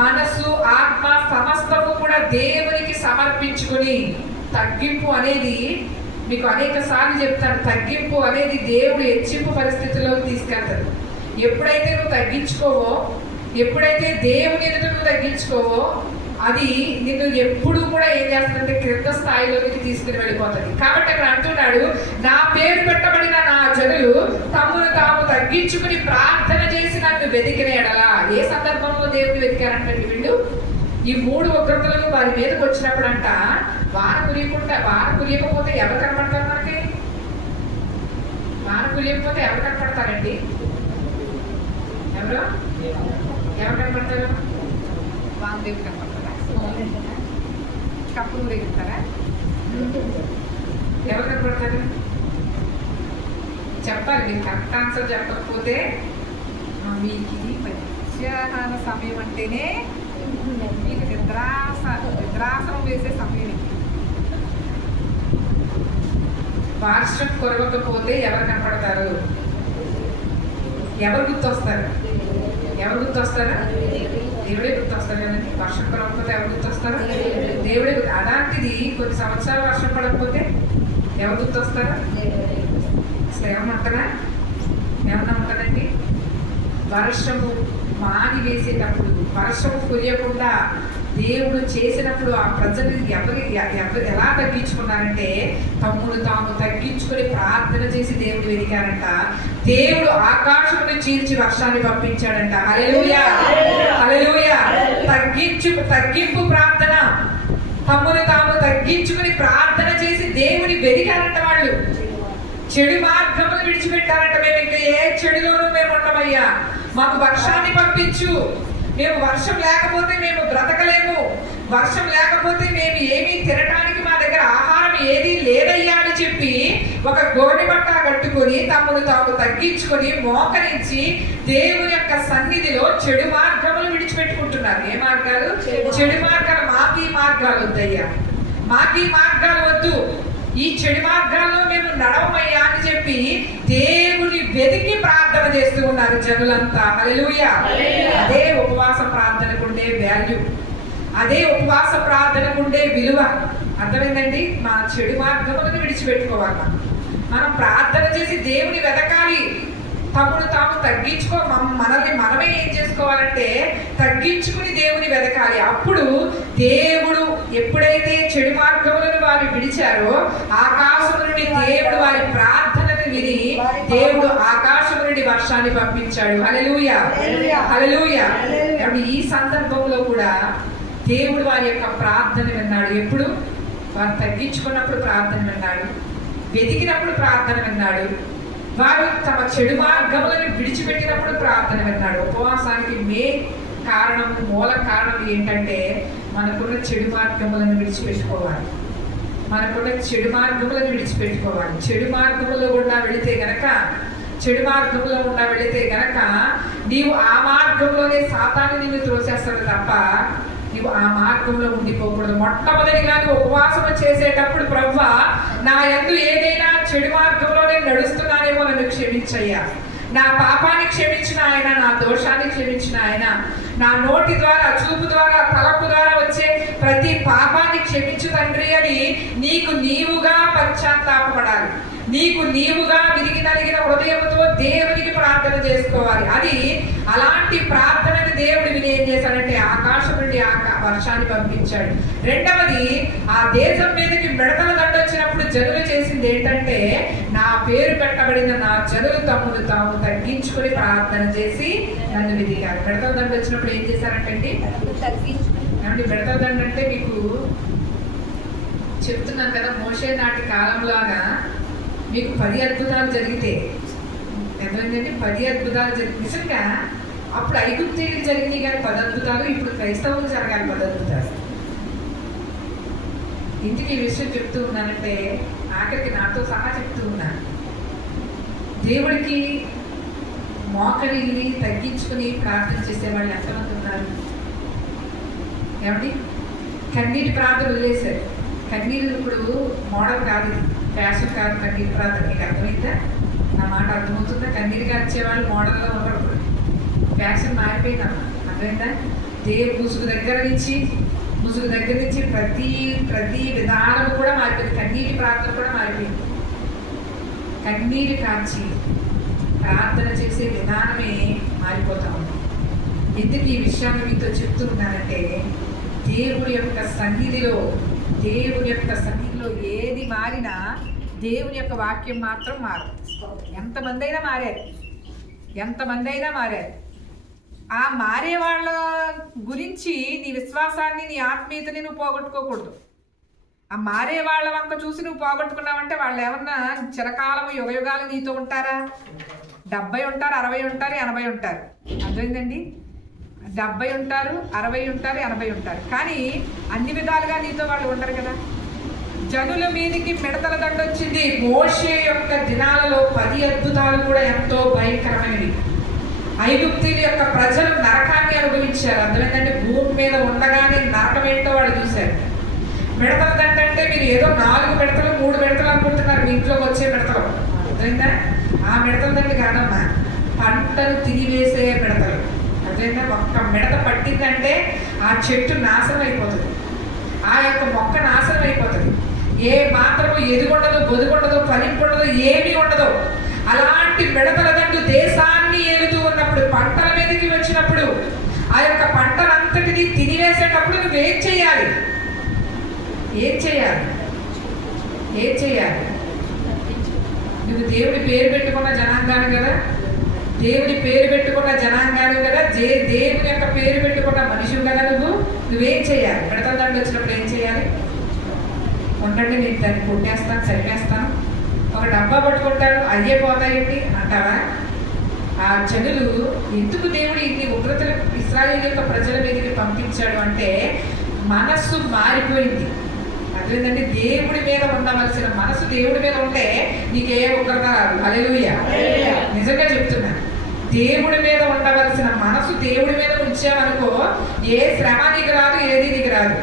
మనసు, ఆత్మ సమస్తము కూడా దేవునికి సమర్పించుకుని. తగ్గింపు అనేది మీకు అనేక సార్లు చెప్తాను, తగ్గింపు అనేది దేవుడు హెచ్చింపు పరిస్థితుల్లోకి తీసుకెళ్తాడు. ఎప్పుడైతే నువ్వు తగ్గించుకోవో, ఎప్పుడైతే దేవుని ఎదుట నువ్వు తగ్గించుకోవో, అది నిన్ను ఎప్పుడు కూడా ఏం చేస్తుందంటే క్రింద స్థాయిలోకి తీసుకుని వెళ్ళిపోతుంది. కాబట్టి అక్కడ అంటున్నాడు, నా పేరు పెట్టబడిన నా జనులు తాము తగ్గించుకుని ప్రార్థన చేసి నన్ను వెతికిన ఎడలా. ఏ సందర్భంలో దేవుని వెతికారంటే వీళ్ళు ఈ మూడు ఉగ్రతలు వారి మీదకి వచ్చినప్పుడు అంట, వాన కురియకపోతే ఎవరు కనపడతారు? మనకి వాన కురియకపోతే ఎవరు కనపడతారండి? ఎవరు కనపడతారు? వానదేవి కనపడతారా? కప్పులు దిగుతారా? ఎవరు కనపడతారు? చెప్పాలి. మీరు కరెక్ట్ ఆన్సర్ చెప్పకపోతే మీకు ఇది మధ్యాహ్న సమయం అంటేనే మీకు నిద్రాసనం వేసే సమయం. వర్షం కురవకపోతే ఎవరు కనపడతారు? ఎవరు గుర్తొస్తారు? దేవుడే గుర్తొస్తారు కదండి. వర్షం కురవకపోతే ఎవరు గుర్తొస్తారు? దేవుడే. అలాంటిది కొన్ని సంవత్సరాలు వర్షం పడకపోతే ఎవరు గుర్తొస్తారు? అసలు ఏమన్నా ఉంటుందండి? వర్షము మాని వేసేటప్పుడు, వర్షము కురియకుండా దేవుడు చేసినప్పుడు ఆ ప్రజలు ఎలా తగ్గించుకున్నారంటే తాము తగ్గించుకొని ప్రార్థన చేసి దేవుడు వెతికారంట. దేవుడు ఆకాశమును చీల్చి వర్షాన్ని పంపించాడంట. హల్లెలూయా హల్లెలూయా. తగ్గింపు ప్రార్థన. తాము తగ్గించుకుని ప్రార్థన చేసి దేవుని వెతికారంట. వాళ్ళు చెడు మార్గములు విడిచిపెట్టారంట. మేము ఇంకా ఏ చెడులోనూ మేము ఉండమయ్యా, మాకు వర్షాన్ని పంపించు. మేము వర్షం లేకపోతే మేము బ్రతకలేము. వర్షం లేకపోతే మేము ఏమీ తినడానికి మా దగ్గర ఆహారం ఏదీ లేదయ్యా అని చెప్పి ఒక గోనె బట్ట కట్టుకొని తాము తగ్గించుకొని మోకరించి దేవుని యొక్క సన్నిధిలో చెడు మార్గములు విడిచిపెట్టుకుంటున్నారు. ఏ మార్గాలు? చెడు మార్గాలు. మాకు ఈ మార్గాలు వద్దయ్యా, మాకు ఈ మార్గాలు వద్దు, ఈ చెడు మార్గాల్లో మేము నడవమయ్యా అని చెప్పి దేవుని వెతికి ప్రార్థన చేస్తూ ఉన్నారు జనులంతా. హల్లెలూయా. అదే ఉపవాస ప్రార్థనకుండే వాల్యూ, అదే ఉపవాస ప్రార్థనకుండే విలువ. అర్థమైందండి? మా చెడు మార్గములను విడిచిపెట్టుకోవాలి. మనం ప్రార్థన చేసి దేవుని వెతకాలి. తమను తాము తగ్గించుకో, మనల్ని మనమే ఏం చేసుకోవాలంటే తగ్గించుకుని దేవుని వెతకాలి. అప్పుడు దేవుడు ఎప్పుడైతే చెడు మార్గములను వారు విడిచారో ఆకాశం నుండి దేవుడు వారి ప్రార్థనను విని దేవుడు ఆకాశం నుండి వర్షాన్ని పంపించాడు. హల్లెలూయా, హల్లెలూయా. ఈ సందర్భంలో కూడా దేవుడు వారి యొక్క ప్రార్థన విన్నాడు. ఎప్పుడు? వారు తగ్గించుకున్నప్పుడు ప్రార్థన విన్నాడు, వెతికినప్పుడు ప్రార్థన విన్నాడు, వారు తమ చెడు మార్గములను విడిచిపెట్టినప్పుడు ప్రార్థన విన్నాడు. ఉపవాసానికి మూల కారణం ఏంటంటే మనకున్న చెడు మార్గములను విడిచిపెట్టుకోవాలి. మనకున్న చెడు మార్గములను విడిచిపెట్టుకోవాలి. చెడు మార్గములో గుండా వెళితే గనక నీవు ఆ మార్గంలోనే సాతాను నిన్ను త్రోసేస్తాడు తప్ప నీవు ఆ మార్గంలో ఉండిపోకూడదు. మొట్టమొదటిగా నువ్వు ఉపవాసం చేసేటప్పుడు ప్రభువా, నా యందు ఏదైనా చెడు మార్గంలో నేను నడుస్తున్నానేమో నన్ను క్షమించయ్యా, నా పాపాన్ని క్షమించిన ఆయన, నా దోషాన్ని క్షమించిన ఆయన, నా నోటి ద్వారా, చూపు ద్వారా, తలపు ద్వారా వచ్చే ప్రతి పాపాన్ని క్షమించు తండ్రి అని నీకు నీవుగా పశ్చాత్తాపపడాలి. నీకు నీవుగా విరిగి నలిగిన హృదయంతో దేవునికి ప్రార్థన చేసుకోవాలి. అది అలాంటి ప్రార్థనని దేవుడు విని ఏం చేశాడంటే ఆకాశం నుండి వర్షాన్ని పంపించాడు. రెండవది, ఆ దేశం మీదకి మిడతల దండ వచ్చినప్పుడు జనులు చేసింది ఏంటంటే నా పేరు పెట్టబడిన నా జనులు తమను తాము తగ్గించుకొని ప్రార్థన చేసి నన్ను వెతికారు. మిడతల దండ వచ్చినప్పుడు ఏం చేశారంటే ఏమండి, మిడతల దండ అంటే మీకు చెప్తున్నాను కదా, మోషే నాటి కాలంలాగా మీకు 10 అద్భుతాలు జరిగితే ఏమైందంటే 10 అద్భుతాలు జరిగి నిజంగా అప్పుడు ఐగుప్తీయులకు జరిగినాయి కానీ 10 అద్భుతాలు, ఇప్పుడు క్రైస్తవులు జరగాలి 10 అద్భుతాలు. ఇంటికి ఈ విషయం చెప్తూ ఉన్నానంటే ఆఖరికి నాతో సహా చెప్తూ ఉన్నాను. దేవుడికి మోకరిల్లి తగ్గించుకుని ప్రార్థన చేసే వాళ్ళు ఎంతమంది ఉన్నారు? ఏమండి, కన్నీటి ప్రార్థన వదిలేశారు. కన్నీరు ఇప్పుడు మోడల్ కాదు, ఇది ఫ్యాషన్ కాదు. కన్నీటి ప్రార్థన మీకు అర్థమైందా? నా మాట అర్థమవుతుందా? కన్నీరుగా వచ్చేవాళ్ళు మోడల్లో ఉండరు. ఫ్యాషన్ మారిపోయిందమ్మా, అర్థమైందా? ముసుగు దగ్గర నుంచి ప్రతి విధానం కూడా మారిపోయింది. కన్నీటి ప్రార్థన కూడా మారిపోయింది. కన్నీరు కాచి ప్రార్థన చేసే విధానమే మారిపోతా ఉంది. ఎందుకు ఈ విషయాన్ని మీతో చెప్తూ ఉన్నానంటే దేవుడి యొక్క సన్నిధిలో ఏది మారినా దేవుని యొక్క వాక్యం మాత్రం మారదు. ఎంతమంది అయినా మారారు. ఆ మారే వాళ్ళ గురించి నీ విశ్వాసాన్ని, నీ ఆత్మీయతని నువ్వు పోగొట్టుకోకూడదు. ఆ మారే వాళ్ళ వంక చూసి నువ్వు పోగొట్టుకున్నావంటే వాళ్ళు ఏమన్నా చిరకాలము యుగయుగాలు నీతో ఉంటారా? 70 ఉంటారు, 60 ఉంటారు, 80 ఉంటారు. అర్థమైందండి? 70 ఉంటారు, 60 ఉంటారు, 80 ఉంటారు. కానీ అన్ని విధాలుగా నీతో వాళ్ళు ఉండరు కదా. జనుల మీదకి మిడతల దండ వచ్చింది. మోషే యొక్క దినాలలో 10 అద్భుతాలు కూడా ఎంతో భయంకరమైనవి. ఐగుప్తీయుల యొక్క ప్రజలు నరకాన్ని అనుభవించారు. అర్థమైందంటే భూమి మీద ఉండగానే నరకం ఏంటో వాళ్ళు చూశారు. మిడతల దండ అంటే మీరు ఏదో 4 మిడతలు 3 మిడతలు అనుకుంటున్నారు మీ ఇంట్లోకి వచ్చే మిడతలు. అర్థమైందా? ఆ మిడతల దండ కాదమ్మా, పంటలు తినివేసే మిడతలు. అర్థమైందా? ఒక్క మిడత పట్టిందంటే ఆ చెట్టు నాశనం అయిపోతుంది, ఆ యొక్క మొక్క నాశనం అయిపోతుంది. ఏ మాత్రము ఎదుగుండదు, బొదుగుండదు, ఫలింపుండదు, ఏమీ ఉండదు. అలాంటి మిడతల దండు దేశాన్ని ఏలుతూ ఉన్నప్పుడు, పంటల మీదకి వచ్చినప్పుడు, ఆ యొక్క పంటలంతటిని తినివేసేటప్పుడు నువ్వేం చేయాలి? నువ్వు దేవుడి పేరు పెట్టుకున్న జనాంగాను కదా, దేవుడి పేరు పెట్టుకున్న దేవుని యొక్క పేరు పెట్టుకున్న మనుషులు కదా. నువ్వేం చేయాలి? మిడతల దండ వచ్చినప్పుడు ఏం చేయాలి? ఉండండి, నేను దాన్ని కొట్టేస్తాను, చదివేస్తాను, ఒక డబ్బా పట్టుకుంటాడు, అయ్యే పోతాయండి అంటావా? ఆ జనులు ఎందుకు దేవుడు ఇన్ని ఉగ్రతలు ఇశ్రాయేలు యొక్క ప్రజల మీదకి పంపించాడు అంటే మనస్సు మారిపోయింది. అదేంటంటే దేవుడి మీద ఉండవలసిన మనసు దేవుడి మీద ఉంటే నీకే ఉగ్రత రాదు. హల్లెలూయా, నిజంగా చెప్తున్నా. దేవుడి మీద ఉండవలసిన మనసు దేవుడి మీద ఉంచామనుకో, ఏ శ్రమ నీకు రాదు, ఏది నీకు రాదు,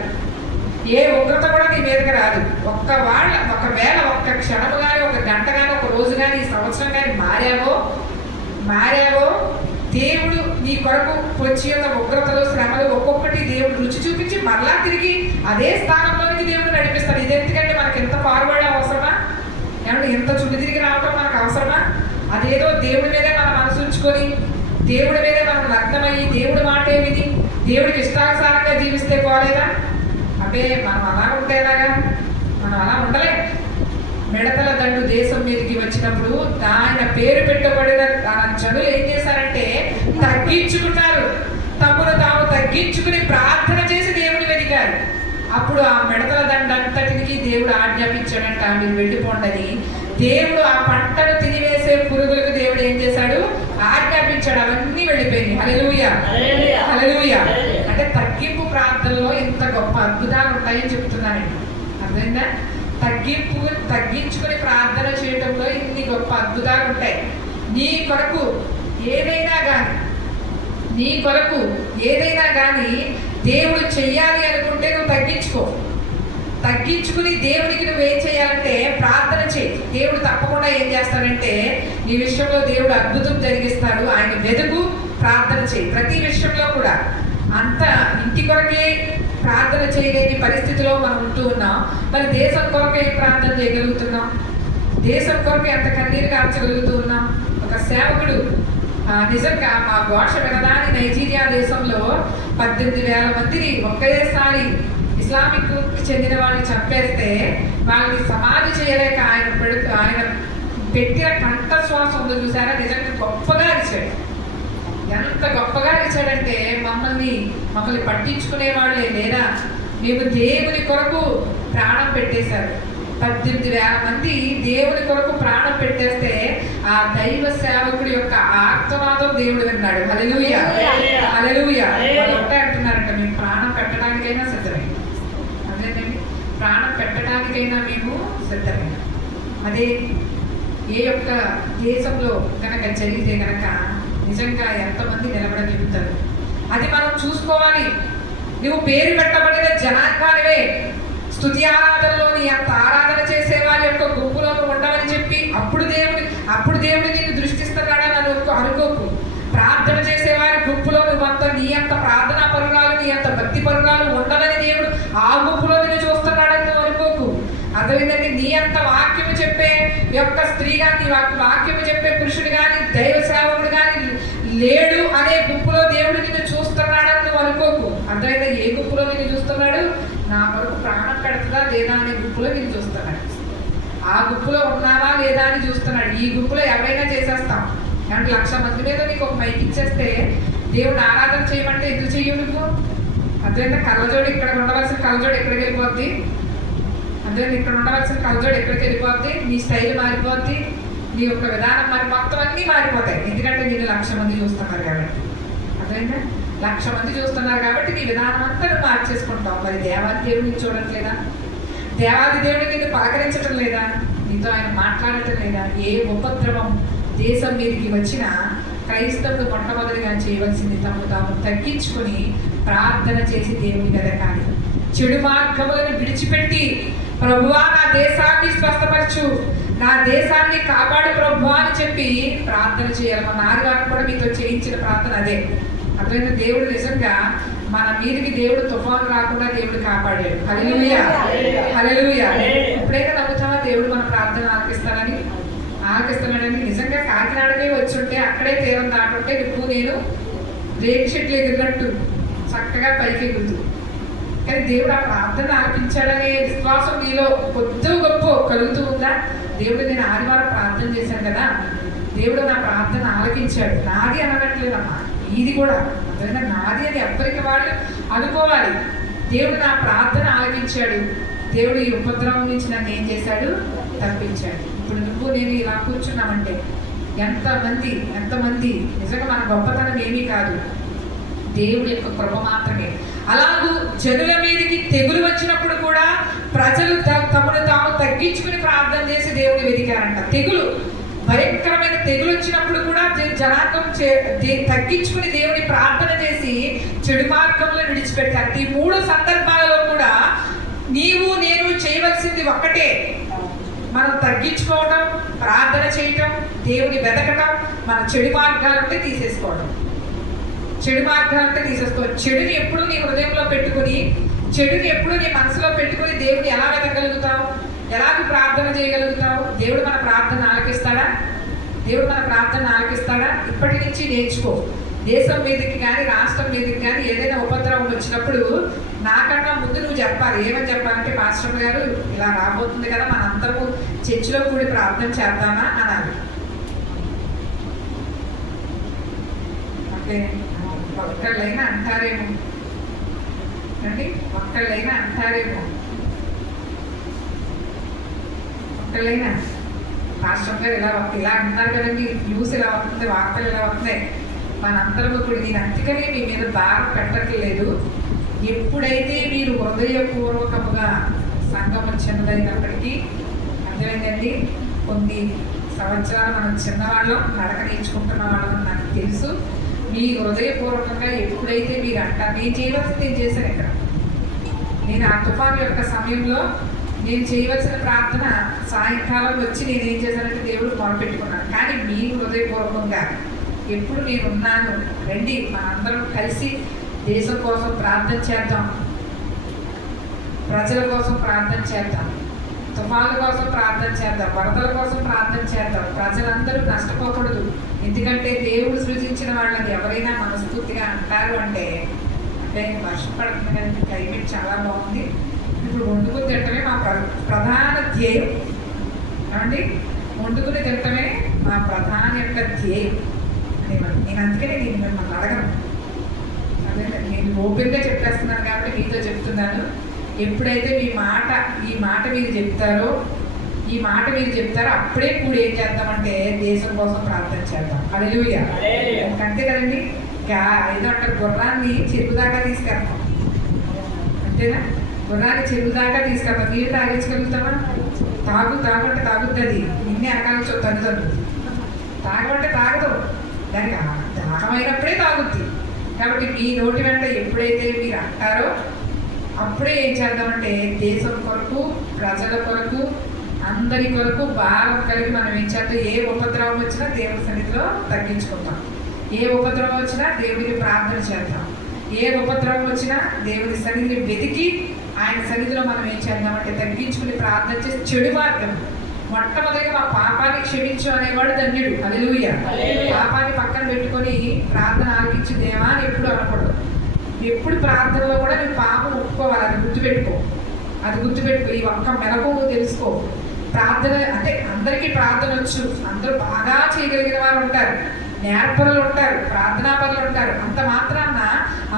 ఏ ఉగ్రత కూడా నీ మీదకి రాదు. ఒకవేళ ఒక్క క్షణము కానీ, ఒక గంట కానీ, ఒక రోజు కానీ, ఈ సంవత్సరం కానీ మారావో దేవుడు నీ కొరకు వచ్చి ఉన్న ఉగ్రతలు, శ్రమలు ఒక్కొక్కటి దేవుడు రుచి చూపించి మరలా తిరిగి అదే స్థానంలోనికి దేవుడు నడిపిస్తాడు. ఇది ఎందుకంటే మనకి ఎంత ఫార్వర్డ్ అవసరమా? ఏమంటే ఏమన్నా ఎంత చుడి తిరిగి రావటం మనకు అవసరమా? అదేదో దేవుడి మీదే మన మనసు ఉంచుకొని దేవుడి మీదే మనం లగ్నమయ్యి దేవుడి మాటే విని దేవుడికి ఇష్టానుసారంగా జీవిస్తే పోలేదా? అబ్బే, మనం అలా ఉంటేలాగా, మనం అలా ఉండలే. మిడతల దండు దేశం మీదకి వచ్చినప్పుడు ఆయన పేరు పెట్టబడిన జనులు ఏం చేశారంటే తగ్గించుకున్నారు. తమను తాము తగ్గించుకుని ప్రార్థన చేసి దేవుని వెతికారు. అప్పుడు ఆ మిడతల దండంతటికి దేవుడు ఆజ్ఞాపించాడంట, మీరు వెళ్ళిపోండని. దేవుడు ఆ పంటను తినివేసే పురుగులకు దేవుడు ఏం చేశాడు? ఆజ్ఞాపించాడు. అవన్నీ వెళ్ళిపోయింది. హల్లెలూయా, హల్లెలూయా. అంటే తగ్గింపు ప్రార్థనలో ఇంత గొప్ప అద్భుతాలు ఉంటాయని చెప్తున్నానండి. అర్థమైందా? తగ్గించుకుని ప్రార్థన చేయడంలో ఇన్ని గొప్ప అద్భుతాలు ఉంటాయి. నీ కొరకు ఏదైనా కానీ దేవుడు చెయ్యాలి అనుకుంటే నువ్వు తగ్గించుకుని దేవునికి నువ్వేం చేయాలంటే ప్రార్థన చేయి. దేవుడు తప్పకుండా ఏం చేస్తాడంటే నీ విషయంలో దేవుడు అద్భుతం జరిగిస్తాడు. ఆయన వెతుకు, ప్రార్థన చేయి. ప్రతి విషయంలో కూడా అంత ఇంటి కొరకే ప్రార్థన చేయలేని పరిస్థితిలో మనం ఉంటూ ఉన్నాం. మరి దేశం కొరకే ప్రార్థన చేయగలుగుతున్నాం? దేశం కొరకే ఎంత కన్నీరు కార్చగలుగుతూ ఉన్నాం? ఒక సేవకుడు నిజంగా మా ఘోష వినదాని నైజీరియా దేశంలో 18,000 మందిని ఒకేసారి ఇస్లామిక్ చెందిన వాళ్ళని చంపేస్తే వాళ్ళని సమాధి చేయలేక ఆయన పెట్టిన కంఠశ్వాస ఉందో చూసారా? నిజంగా గొప్పగా ఇచ్చాడు. ఎంత గొప్పగా ఇచ్చాడంటే మమ్మల్ని పట్టించుకునే వాళ్ళే లేదా, మేము దేవుని కొరకు ప్రాణం పెట్టేశారు. 18,000 మంది దేవుని కొరకు ప్రాణం పెట్టేస్తే ఆ దైవ సేవకుడి యొక్క ఆర్తనాదం దేవుడు విన్నాడు. హల్లెలూయా, హల్లెలూయా. వాళ్ళు ఒకటే అంటున్నారంట, మేము ప్రాణం పెట్టడానికైనా సిద్ధమే. అదేనండి, ప్రాణం పెట్టడానికైనా మేము సిద్ధమే. అదే ఏ యొక్క దేశంలో కనుక జరిగితే కనుక నిజంగా ఎంతమంది నిలబడగలుగుతారు? అది మనం చూసుకోవాలి. నువ్వు పేరు పెట్టబడిన జనాంగానివే. స్తుతి ఆరాధనలో నీ అంత ఆరాధన చేసే వారి యొక్క గుంపులో ఉండవని చెప్పి అప్పుడు దేవుడు నిన్ను దృష్టిస్తున్నాడని అనుకోకు. ప్రార్థన చేసేవారి గుంపులో నువ్వంత నీ అంత ప్రార్థనా పరురాలు, నీ అంత భక్తి పరురాలు ఉండవని దేవుడు ఆ గుంపులో నిన్ను చూస్తున్నాడని నువ్వు అనుకోకు. అదేవిధంగా నీ అంత వాక్యము చెప్పే యొక్క స్త్రీ కానీ, వాక్యము చెప్పే పురుషుడు కానీ, దైవ సేవకుడు కానీ లేడు అనే గుంపులో దేవుడు నిన్ను చూస్తున్నాడని నువ్వు అనుకోకు. అర్థమైతే ఏ గుంపులో నిన్ను చూస్తున్నాడు? నా కొరకు ప్రాణం పెడుతుందా లేదా అనే గుంపులో నిన్ను చూస్తున్నాడు. ఆ గుంపులో ఉన్నావా లేదా అని చూస్తున్నాడు. ఈ గుంపులో ఎవరైనా చేసేస్తాం. అంటే 1,00,000 మంది మీద నీకు ఒక మైక్ ఇచ్చేస్తే దేవుడు ఆరాధన చేయమంటే ఎందుకు చెయ్యవు నువ్వు? అదేవిధంగా కళ్ళజోడు ఇక్కడ ఉండవలసిన కళ్ళజోడు ఎక్కడికి వెళ్ళిపోద్ది? అదేవిధంగా ఇక్కడ ఉండవలసిన కళ్ళజోడు ఎక్కడికి వెళ్ళిపోద్ది? నీ స్టైల్ మారిపోద్ది, నీ యొక్క విధానం మొత్తం అన్నీ మారిపోతాయి. ఎందుకంటే నేను 1,00,000 మంది చూస్తున్నారు కాబట్టి. అదేవిధంగా 1,00,000 మంది చూస్తున్నారు కాబట్టి నీ విధానం అంతా నువ్వు మార్చేసుకుంటావు. మరి దేవాది దేవుడిని చూడట్లేదా? దేవాది దేవుడిని నిన్ను పలకరించడం లేదా? నీతో ఆయన మాట్లాడటం లేదా? ఏ ఉపద్రవం దేశం మీదకి వచ్చినా క్రైస్తవులు మొట్టమొదటిగా చేయవలసింది తాము తగ్గించుకొని ప్రార్థన చేసి దేవుని వెదకాలి. చెడు మార్గములను విడిచిపెట్టి ప్రభువా నా దేశాన్ని స్వస్థపరచు, నా దేశాన్ని కాపాడు ప్రభువా అని చెప్పి ప్రార్థన చేయాలి. మన ఆదివారం కూడా మీతో చేయించిన ప్రార్థన అదే. అట్లయితే దేవుడు నిజంగా మన మీదకి దేవుడు తుఫాను రాకుండా దేవుడు కాపాడాడు. హల్లెలూయా, హల్లెలూయా. ఎప్పుడైనా నమ్ముతావా దేవుడు మన ప్రార్థన ఆలకిస్తున్నాడని? నిజంగా కాకినాడకే వచ్చి ఉంటే అక్కడే తీరం దాటుంటే నువ్వు నేను రేగి చెట్లు ఎగిరినట్టు చక్కగా పైకి ఎగురుతూ. కానీ దేవుడు ఆ ప్రార్థన ఆలకించాడనే విశ్వాసం నీలో కొద్ది గొప్ప కలుగుతూ ఉందా? దేవుడు నేను ఆదివారం ప్రార్థన చేశాను కదా, దేవుడు నా ప్రార్థన ఆలకించాడు. నాది అనట్లేదమ్మా, ఇది కూడా అదేవిధంగా నాది అని ఎవరికి వాళ్ళు అనుకోవాలి. దేవుడు నా ప్రార్థన ఆలకించాడు. దేవుడు ఈ ఉపద్రవం నుంచి నన్ను ఏం చేశాడు? తప్పించాడు. ఇప్పుడు నువ్వు నేను ఇలా కూర్చున్నామంటే ఎంతమంది నిజంగా మన గొప్పతనం ఏమీ కాదు, దేవుడి యొక్క కృప మాత్రమే. అలాగూ జనుల మీదకి తెగులు వచ్చినప్పుడు కూడా ప్రజలు తమను తాము తగ్గించుకుని ప్రార్థన చేసి దేవుని వెతికారంట. భయంకరమైన తెగులు వచ్చినప్పుడు కూడా జనాంగం తగ్గించుకుని దేవుని ప్రార్థన చేసి చెడు మార్గంలో విడిచిపెట్టారు. ఈ 3 సందర్భాలలో కూడా నీవు నేను చేయవలసింది ఒక్కటే, మనం తగ్గించుకోవడం, ప్రార్థన చేయటం, దేవుని వెతకటం, మన చెడు మార్గాలంటే తీసేసుకోవడం. చెడుని ఎప్పుడు నీ హృదయంలో పెట్టుకుని, చెడుని ఎప్పుడు నీ మనసులో పెట్టుకుని దేవుని ఎలా వెతకగలుగుతావు? ఎలాగ ప్రార్థన చేయగలుగుతావు? దేవుడు మన ప్రార్థన ఆలకిస్తాడా? దేవుడు మన ప్రార్థన ఆలకిస్తాడా? ఇప్పటి నుంచి నేర్చుకో. దేశం మీదకి కానీ రాష్ట్రం మీదకి కానీ ఏదైనా ఉపద్రవం వచ్చినప్పుడు నాకన్నా ముందు నువ్వు చెప్పాలి. ఏమని చెప్పాలంటే, పాస్టర్ గారు ఇలా రాబోతుంది కదా, మనందరము చర్చిలో కూడి ప్రార్థన చేద్దామా అనాలి. అంటే ఒక్కళ్ళైనా అంటారేమో అండి, ఒక్కళ్ళైనా అంటారేమో, ఒక్కళ్ళైనా పాస్టర్ గారు ఇలా అంటున్నారు కదండి, న్యూస్ ఇలా వస్తుంది, వార్తలు ఇలా వస్తున్నాయి, మనందరము ఇప్పుడు నేను అందుకనే మీ మీద భారం పెట్టట్లేదు. ఎప్పుడైతే మీరు హృదయపూర్వకముగా సంఘం చిన్నదైనప్పటికీ, అర్థమైందండి, కొన్ని సంవత్సరాలు మనం చిన్నవాళ్ళం, నడక నేర్చుకుంటున్న వాళ్ళం నాకు తెలుసు. మీ హృదయపూర్వకంగా ఎప్పుడైతే మీరు అంటారు, నేను చేయవలసింది నేను చేశాను. ఇక్కడ నేను ఆ తుఫాను యొక్క సమయంలో నేను చేయవలసిన ప్రార్థన సాయంకాలం వచ్చి నేను ఏం చేశానంటే దేవుడు మొదలుపెట్టుకున్నాను. కానీ మీ హృదయపూర్వకంగా ఎప్పుడు నేను ఉన్నాను, రండి మనందరం కలిసి దేశం కోసం ప్రార్థన చేద్దాం, ప్రజల కోసం ప్రార్థన చేద్దాం, తుఫాన్ల కోసం ప్రార్థన చేద్దాం, వరదల కోసం ప్రార్థన చేద్దాం. ప్రజలందరూ నష్టపోకూడదు. ఎందుకంటే దేవుడు సృజించిన వాళ్ళని ఎవరైనా మనస్ఫూర్తిగా అంటారు అంటే వర్షం పడుతుంది కదండి, క్లైమేట్ చాలా బాగుంది, ఇప్పుడు వండుకుని తింటమే మా ప్రధాన ధ్యేయం. ఏమండి, వండుకుని తింటమే మా ప్రధాన యొక్క ధ్యేయం. నేను అందుకనే నేను మిమ్మల్ని అడగను, అదే నేను ఓపెన్గా చెప్పేస్తున్నాను కాబట్టి మీతో చెప్తున్నాను. ఎప్పుడైతే ఈ మాట మీరు చెప్తారో అప్పుడే కూడా ఏం చేద్దామంటే దేశం కోసం ప్రార్థన చేద్దాం. హల్లెలూయా. అంతే కదండి, ఏదో అంటారు, గుర్రాన్ని చెరువు దాకా తీసుకెళ్తాం, అంతేనా? గుర్రాన్ని చెరువు దాకా తీసుకెళ్తాం. నీళ్ళు తాగించగలుగుతామా? తాగుంటే తాగుతుంది, నిన్నే అనకాల తల్లిదండ్రులు తాగమంటే తాగదు, దానికి దాహమైనప్పుడే తాగుద్ది. కాబట్టి మీ నోటి వెంట ఎప్పుడైతే మీరు అంటారో అప్పుడే ఏం చేద్దామంటే దేశం కొరకు, ప్రజల కొరకు, అందరి కొరకు భారం కలిగి మనం ఏం చేద్దాం, ఏ ఉపద్రవం వచ్చినా దేవుడి సన్నిధిలో తగ్గించుకుంటాం, ఏ ఉపద్రవం వచ్చినా దేవుడికి ప్రార్థన చేద్దాం, ఏ ఉపద్రవం వచ్చినా దేవుడి సన్నిధిని వెతికి ఆయన సన్నిధిలో మనం ఏం చేద్దామంటే తగ్గించుకుని ప్రార్థన చేసి చెడు మార్గం మొట్టమొదటిగా మా పాపాన్ని క్షమించు అనేవాడు ధన్యుడు. హల్లెలూయా. పాపాన్ని పక్కన పెట్టుకొని ప్రార్థన ఆలకించు దేవా అని ఎప్పుడు అనకూడదు. ఎప్పుడు ప్రార్థనలో కూడా నువ్వు పాపం ఒప్పుకోవాలి, అది గుర్తుపెట్టుకో. ఈ ఒక్క మెలకు తెలుసుకో. ప్రార్థన అంటే అందరికీ ప్రార్థన వచ్చు, అందరూ బాగా చేయగలిగిన వారు ఉంటారు, నేర్పరులు ఉంటారు, ప్రార్థనా పనులు ఉంటారు. అంత మాత్రాన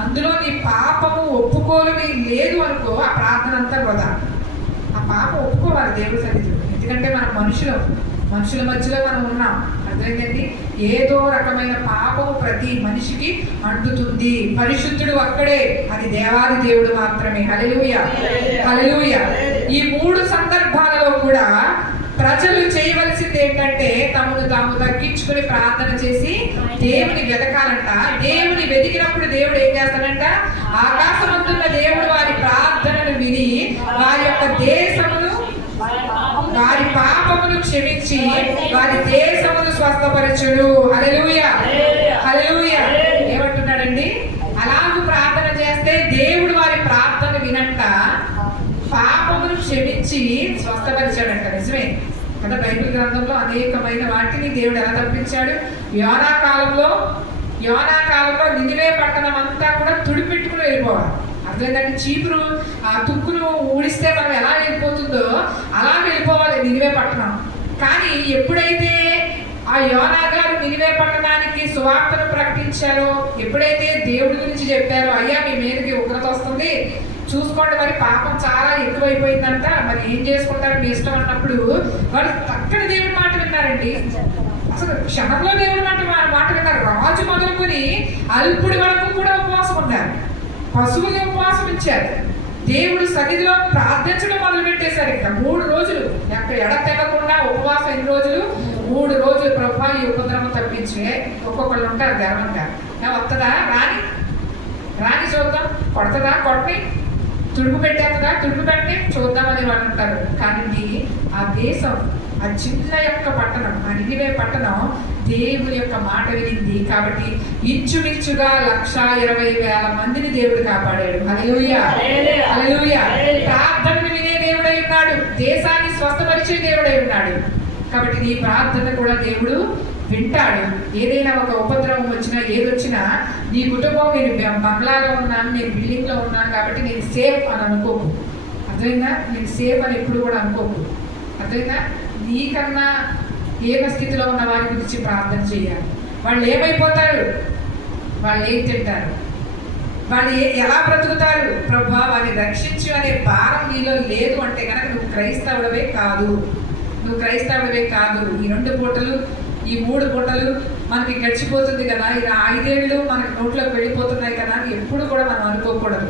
అందులో నీ పాపము ఒప్పుకోలని లేదు అనుకో, ఆ ప్రార్థన అంతా వృధా. ఆ పాపం ఒప్పుకోవాలి దేవుడి సన్నిధిలో. ఎందుకంటే మనం మనుషుల మధ్యలో మనం ఉన్నాం, అర్థమైందండి. ఏదో రకమైన పాపము ప్రతి మనిషికి అంటుతుంది. పరిశుద్ధుడు ఒక్కడే, అది దేవాది దేవుడు మాత్రమే. హల్లెలూయా, హల్లెలూయా. ఈ 3 సందర్భాలలో కూడా ప్రజలు చేయవలసింది ఏంటంటే తమను తాము తగ్గించుకుని ప్రార్థన చేసి దేవుని వెతకాలంట. దేవుని వెతికినప్పుడు దేవుడు ఏం చేస్తాడంట, ఆకాశమందున్న దేవుడు వారి ప్రార్థనలు విని వారి యొక్క దేశమును, వారి పాపమును క్షమించి వారి దేశమును స్వస్థపరచుడు. హల్లెలూయా, హల్లెలూయా. ఏమంటున్నాడండి, అలాగూ ప్రార్థన చేస్తే దేవుడు వారి ప్రార్థన వినంట, పాపమును క్షమించి స్వస్థపరిచాడంట. నిజమే కదా, బైబిల్ గ్రంథంలో అనేకమైన వాటిని దేవుడు ఎలా తప్పించాడు. యోనా కాలంలో నినివే పట్టణం అంతా కూడా తుడిపెట్టుకుని వెళ్ళిపోవాలి. అర్థమైందంటే చీపురు ఆ తుక్కును ఊడిస్తే మనం ఎలా వెళ్ళిపోతుందో అలా వెళ్ళిపోవాలి నినివే పట్టణం. కానీ ఎప్పుడైతే ఆ యోనా గారు నినివే పట్టణానికి సువార్తను ప్రకటించారో, ఎప్పుడైతే దేవుడి గురించి చెప్పారో, అయ్యా మీ మీదకి ఉగ్రత వస్తుంది చూసుకోండి, మరి పాపం చాలా ఎక్కువైపోయిందంట, మరి ఏం చేసుకుంటారు మీ ఇష్టం అన్నప్పుడు వాళ్ళు చక్కని దేవుడి మాట విన్నారండి. అసలు క్షణంలో దేవుడి మాట విన్నారు. రాజు మొదలుకొని అల్పుడి వరకు కూడా ఉపవాసం ఉన్నారు, పశువులు ఉపవాసం ఇచ్చారు, దేవుడు సన్నిధిలో ప్రార్థించడం మొదలు పెట్టేశారు. ఇంకా 3 రోజులు ఎక్కడ ఎడతెగకుండా ఉపవాసం. ఎన్ని రోజులు? 3 రోజులు. ప్రభువా ఈ ఉపద్రవం తప్పించి. ఒక్కొక్కళ్ళు ఉంటారు గర్వంగా, వస్తుందా రాని చూద్దాం, కొడతదా కొట్టి, తుడుపు పెట్టేస్తుందా తుడుపు పెట్టి చూద్దామని వాళ్ళు ఉంటారు. కానీ ఆ దేశం, ఆ చిన్న యొక్క పట్టణం, ఆ నినివే పట్టణం దేవుని యొక్క మాట వినింది. కాబట్టి ఇంచుమించుగా 1,20,000 మందిని దేవుడు కాపాడాడు. హల్లెలూయా, హల్లెలూయా. ప్రార్థనను వినే దేవుడై ఉన్నాడు, దేశాన్ని స్వస్థపరిచే దేవుడై ఉన్నాడు. కాబట్టి నీ ప్రార్థన కూడా దేవుడు వింటాడు. ఏదైనా ఒక ఉపద్రవం వచ్చినా ఏదొచ్చినా నీ కుటుంబం, నేను బంగ్లాలో ఉన్నాను, నేను బిల్డింగ్లో ఉన్నాను కాబట్టి నేను సేఫ్ అని అనుకోకు. అర్థమైందా? నేను సేఫ్ అని ఎప్పుడు కూడా అనుకోకు. అర్థమైందా? నీకన్నా ఏమ స్థితిలో ఉన్న వారి గురించి ప్రార్థన చేయాలి. వాళ్ళు ఏమైపోతారు, వాళ్ళు ఏం తింటారు, వాళ్ళు ఎలా బ్రతుకుతారు, ప్రభువా వారిని రక్షించు అనే భారం నీలో లేదు అంటే కనుక నువ్వు క్రైస్తవుడవే కాదు. నువ్వు క్రైస్తవుడవే కాదు. ఈ 2 పూటలు, ఈ 3 పూటలు మనకి గడిచిపోతుంది కదా, ఇలా 5 ఏళ్ళు మనకి నోట్లోకి వెళ్ళిపోతున్నాయి కదా అని ఎప్పుడు కూడా మనం అనుకోకూడదు.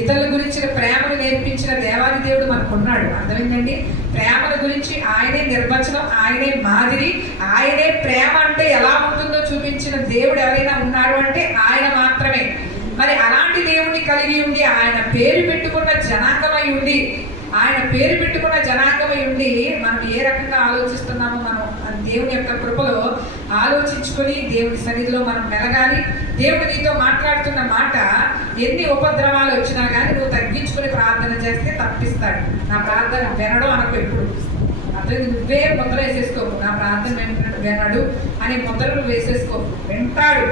ఇతరుల గురించిన ప్రేమను నేర్పించిన దేవాది దేవుడు మనకున్నాడు. అర్థమైందండి? ప్రేమల గురించి ఆయనే నిర్వచనం, ఆయనే మాదిరి, ఆయనే ప్రేమ అంటే ఎలా ఉంటుందో చూపించిన దేవుడు ఎవరైనా ఉన్నారు అంటే ఆయన మాత్రమే. మరి అలాంటి దేవుడిని కలిగి ఉండి, ఆయన పేరు పెట్టుకున్న జనాంగమై ఉండి, మనం ఏ రకంగా ఆలోచిస్తున్నామో మనం దేవుని యొక్క కృపలో ఆలోచించుకొని దేవుని సన్నిధిలో మనం మెలగాలి. దేవుడు నీతో మాట్లాడుతున్న మాట, ఎన్ని ఉపద్రవాలు వచ్చినా కానీ నువ్వు తగ్గించుకొని ప్రార్థన చేస్తే తప్పిస్తాడు. నా ప్రార్థన వినడం అనకు ఎప్పుడు. అతను నువ్వే ముద్ర వేసేసుకోకు, నా ప్రార్థన వినడు అనే ముద్రలు వేసేసుకోకు. వింటాడు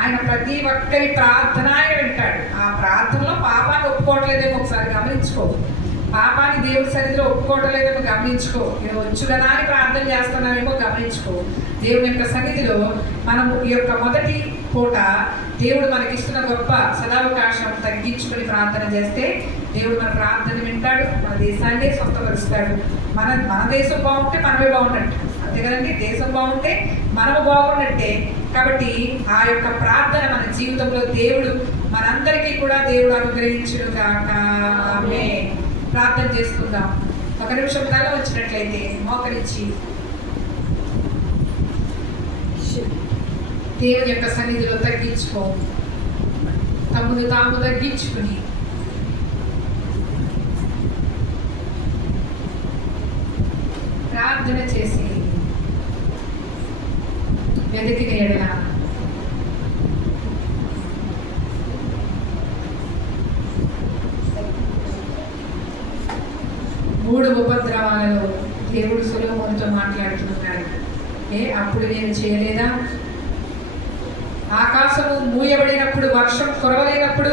ఆయన, ప్రతి ఒక్కరి ప్రార్థన ఆయన వింటాడు. ఆ ప్రార్థనలో పాపాన్ని ఒప్పుకోవట్లేదేమో ఒకసారి గమనించుకో. పాపాన్ని దేవుడి సన్నిధిలో ఒప్పుకోవడం లేదేమో గమనించుకో. వచ్చుగనా అని ప్రార్థన చేస్తున్నామేమో గమనించుకో. దేవుని యొక్క సన్నిధిలో మనము ఈ యొక్క మొదటి పూట దేవుడు మనకిస్తున్న గొప్ప సదావకాశం తగ్గించుకొని ప్రార్థన చేస్తే దేవుడు మన ప్రార్థన వింటాడు, మన దేశాన్ని స్వస్థపరుస్తాడు. మన దేశం బాగుంటే మనమే బాగున్నట్టు, అంతే కదండి? దేశం బాగుంటే మనము బాగున్నట్టే. కాబట్టి ఆ యొక్క ప్రార్థన మన జీవితంలో దేవుడు మనందరికీ కూడా దేవుడు అనుగ్రహించును గాక. ఆమేన్. ప్రార్థన చేసుకుందాం. 1 నిమిషం తల వచ్చినట్లయితే మోకరించి దేవుని యొక్క సన్నిధిలో తగ్గించుకో. తమ్మును తాము తగ్గించుకుని ప్రార్థన చేసి వెతికిన ఎడల మూడు ఉపద్రవాలలో దేవుడు సొలొమోనుతో మాట్లాడుతున్నాడు. అప్పుడు నేను చేయలేదా? ఆకాశము మూయబడినప్పుడు, వర్షం కురవలేనప్పుడు,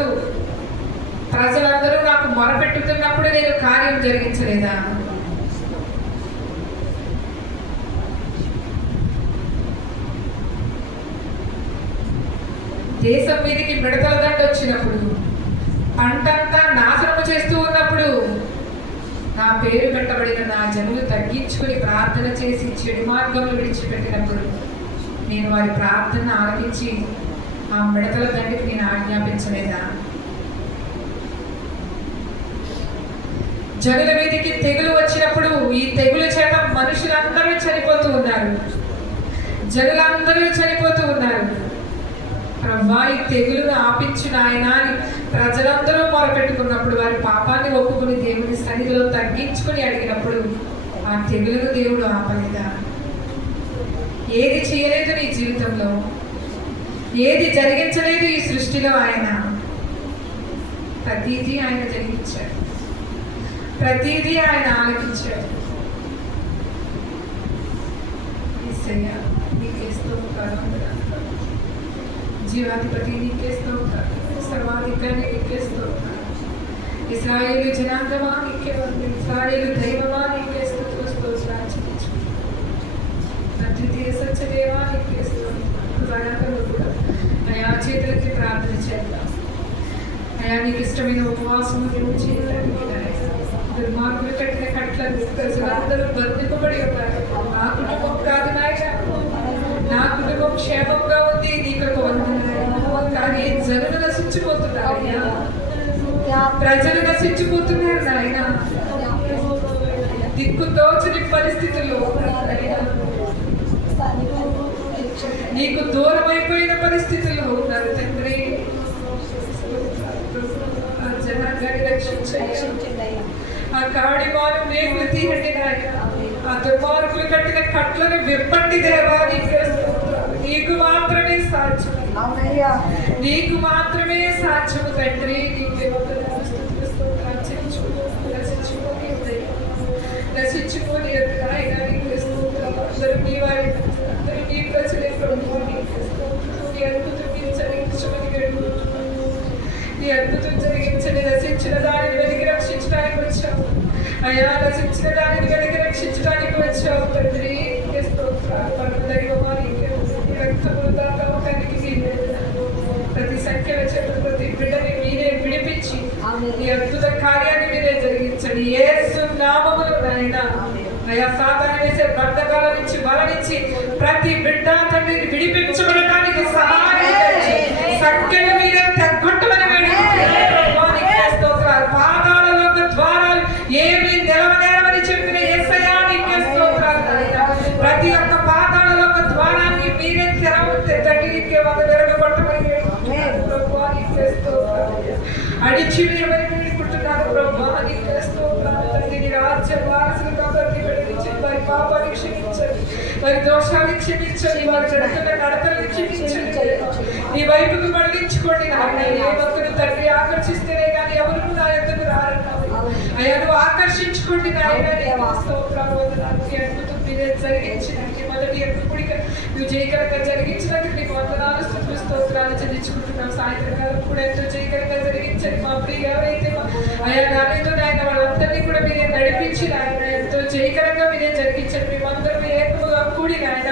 ప్రజలందరూ నాకు మొరపెట్టుతున్నప్పుడు నేను కార్యం జరిగించలేదా? దేశం మీదకి మిడతల దండ వచ్చినప్పుడు, పంటంతా నాశనము చేస్తూ ఉన్నప్పుడు, నా పేరు పెట్టబడిన నా జనులు తగ్గించుకుని ప్రార్థన చేసి చెడు మార్గంలో విడిచిపెట్టినప్పుడు నేను వారి ప్రార్థన ఆలకించి ఆ మిడతల దండకి నేను ఆజ్ఞాపించలేదా? జనుల మీదకి తెగులు వచ్చినప్పుడు ఈ తెగుల చేత మనుషులందరూ చనిపోతూ ఉన్నారు, జనులందరూ చనిపోతూ ఉన్నారు. ప్రభువా ఈ తెగులును ఆపించిన ఆయన అని ప్రజలందరూ మొరపెట్టుకున్నప్పుడు, వారి పాపాన్ని ఒప్పుకుని దేవుని సన్నిధిలో తగ్గించుకొని అడిగినప్పుడు ఆ తెగులును దేవుడు ఆపలేదా? ఏది చేయలేదు నీ జీవితంలో, ఏది జరిగించలేదు ఈ సృష్టిలో ఆయన. ప్రతీదీ ఆయన జరిగించాడు, ప్రతీదీ ఆయన ఆలకించాడు. నీకే స్తోత్రం, జీవాధిపతి నీకే స్తోత్రం, సర్వాధికారి నీకే స్తోత్రం, ఇశ్రాయేలు జనాంగమా నీకే వందనాలు, ఇశ్రాయేలు దైవమా నీకే స్తోత్రాలు, అద్వితీయ సత్యదేవా నీకే స్తోత్రం. అయా చేతులకి ప్రార్థన చేద్దాం. అయా నీకు ఇష్టమైన ఉపవాసం చేయాలి. దుర్మార్గులు కట్టిన కట్లను ప్రజలందరూ బంధింపబడి ఉన్నారు. నా కుటుంబం కాదు నాయన, నా కుటుంబం క్షేమంగా ఉంది, నీకు కానీ జనులు నశించిపోతున్నారు, ప్రజలు నశించిపోతున్నారు నాయన. దిక్కు తోచని పరిస్థితుల్లో, నీకు దూరం అయిపోయిన పరిస్థితుల్లో ఉన్నారు తండ్రి. ఆ జనాంగాన్ని రక్షించండి. ఆ కాడి వారు మేకులు తీయండి నాయన. ఆ దుర్మార్గులు కట్టిన కట్లను విప్పండి దేవా. నీకు మాత్రమే సాధ్యం, నీకు మాత్రమే సాధ్యము తండ్రి. నీకు నశించిపోని ఆయన నీకు స్తోత్రం. అందరూ నీ వారి, అందరూ నీ ప్రజలే ప్రభువా. నీ అద్భుతం మీరు జరిగించమని వేడుకుంటున్నాను. నీ అద్భుతం జరిగించని నశించిన దానిని వెలిగి రక్షించడానికి వచ్చావు అయ్యా. నశించిన దానిని వెలిగి రక్షించడానికి వచ్చావు తండ్రి. నీకే స్తోత్రాలు. పరమ దైవమా, నీకే రక్తములు దాతమకానికి మీరే. ప్రతి సంఖ్యలో చెప్పిన ప్రతి బిడ్డని మీరే విడిపించి నీ అద్భుత కార్యాన్ని మీరే జరిగించండి యేసు నామములో నాయనా. అయ్యా సాతాను వేసే బంధకాల నుంచి బలనిచ్చి ప్రతి బిడ్డ తండ్రిని విడిపించబడటానికి సహాయం సంఖ్యను మీరే తగ్గొట్టమని పాదాలలోక ద్వారాలు ఏమీ తెలవనేరమని చెప్పిన యేసయ్యా నీకే స్తోత్రాలు నాయనా. ప్రతి ఒక్క పాదాలలోక ద్వారాన్ని మీరే తగ్గికే వంద వెరగొట్టమని ప్రభువా నీకే స్తోత్రాలు. అడిచి మీరు వేడుకుంటున్నారు ప్రభువా నీకే స్తోత్రాలు. తండ్రి నీ రాజ్య వారసులుగా ప్రతి బిడ్డనిచ్చి వారి పాపాన్ని క్షమించండి, వారి దోషాన్ని క్షమించండి, వారి జరుగుతున్న నడతలను క్షమించండి. నీ వైపుకు మళ్ళించుకోండి నాయన. ఏ భక్తులు తండ్రి ఆకర్షిస్తేనే కానీ ఎవరు నా యొద్దకు రారన్నావు అయ్యా. నువ్వు ఆకర్షించుకోండి నాయన. స్తోత్రాలు వందనాలు. అద్భుతం మీరే జరిగించినట్టు మొదటి ఎప్పుడిక నువ్వు జయకరంగా జరిగించినట్టు నీకు వందనాలు స్తుతులు స్తోత్రాలు చెల్లించుకుంటున్నావు. సాయంత్రకాలం కూడా ఎంతో జయకరంగా జరిగించండి మా ప్రియ ఎవరైతే అయ్యా నాతో నాయన వాళ్ళందరినీ కూడా మీరే నడిపించి నాయన ఎంతో జయకరంగా మీరే జరిగించండి. మేమందరం ఏకముగా కూడి నాయన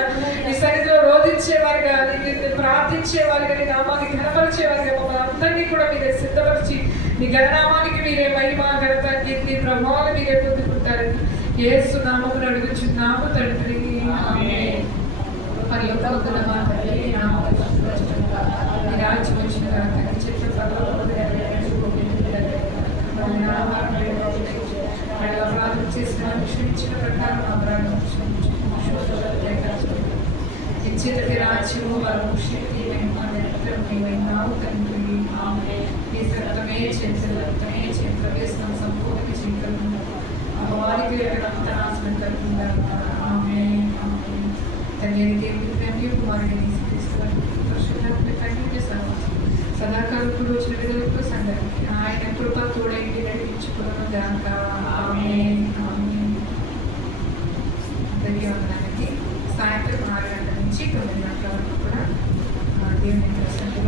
ఈ సన్నిధిలో రోధించేవారుగా, నిన్ను ప్రార్థించేవారుగా, నీ నామాన్ని ఘనపరిచేవారుగా మమ్మల్ని అందరినీ కూడా మీరే సిద్ధపరిచి నీ ఘననామానికి మీరే మహిమ ఘనత కీర్తి ప్రభావాలు మీరే పొందుకుంటారని యేసు నామమును అడుగుచున్నాము తండ్రి. ఆమేన్. పరలోకమందున్న మా తండ్రి, నీ నామము పరిశుద్ధపరచబడుగాక. నీ రాజ్యం వచ్చుగాక. నీ చిత్త పరలోకమందు అపరాధం చేసిన క్షమించిన ప్రకారం అపరాధం నిశ్చిత రాజ్యము బలము శక్తి మహిమ నిరంతరం నీవైనావు తండ్రి. ఆమేన్. నీ రక్తమే చేతుల రక్తమే చేతుల వేసిన సంపూర్ణ జీవితం అపవాదికి రక్త నాశనం కలుగుతుందా. ఆమేన్. ఆమేన్. తండ్రి దేవుడి ప్రేమ కుమారుడి సదాకాలం రోజుల విధులకు సంగతి ఆయన కృప తోడైంది నడిపించుకున్నాను గాక. ఆమేన్. ఆమేన్. ధన్యవాదాలండి. సాయంత్రం 6 గంటల నుంచి 9 గంటల వరకు కూడా దేవుని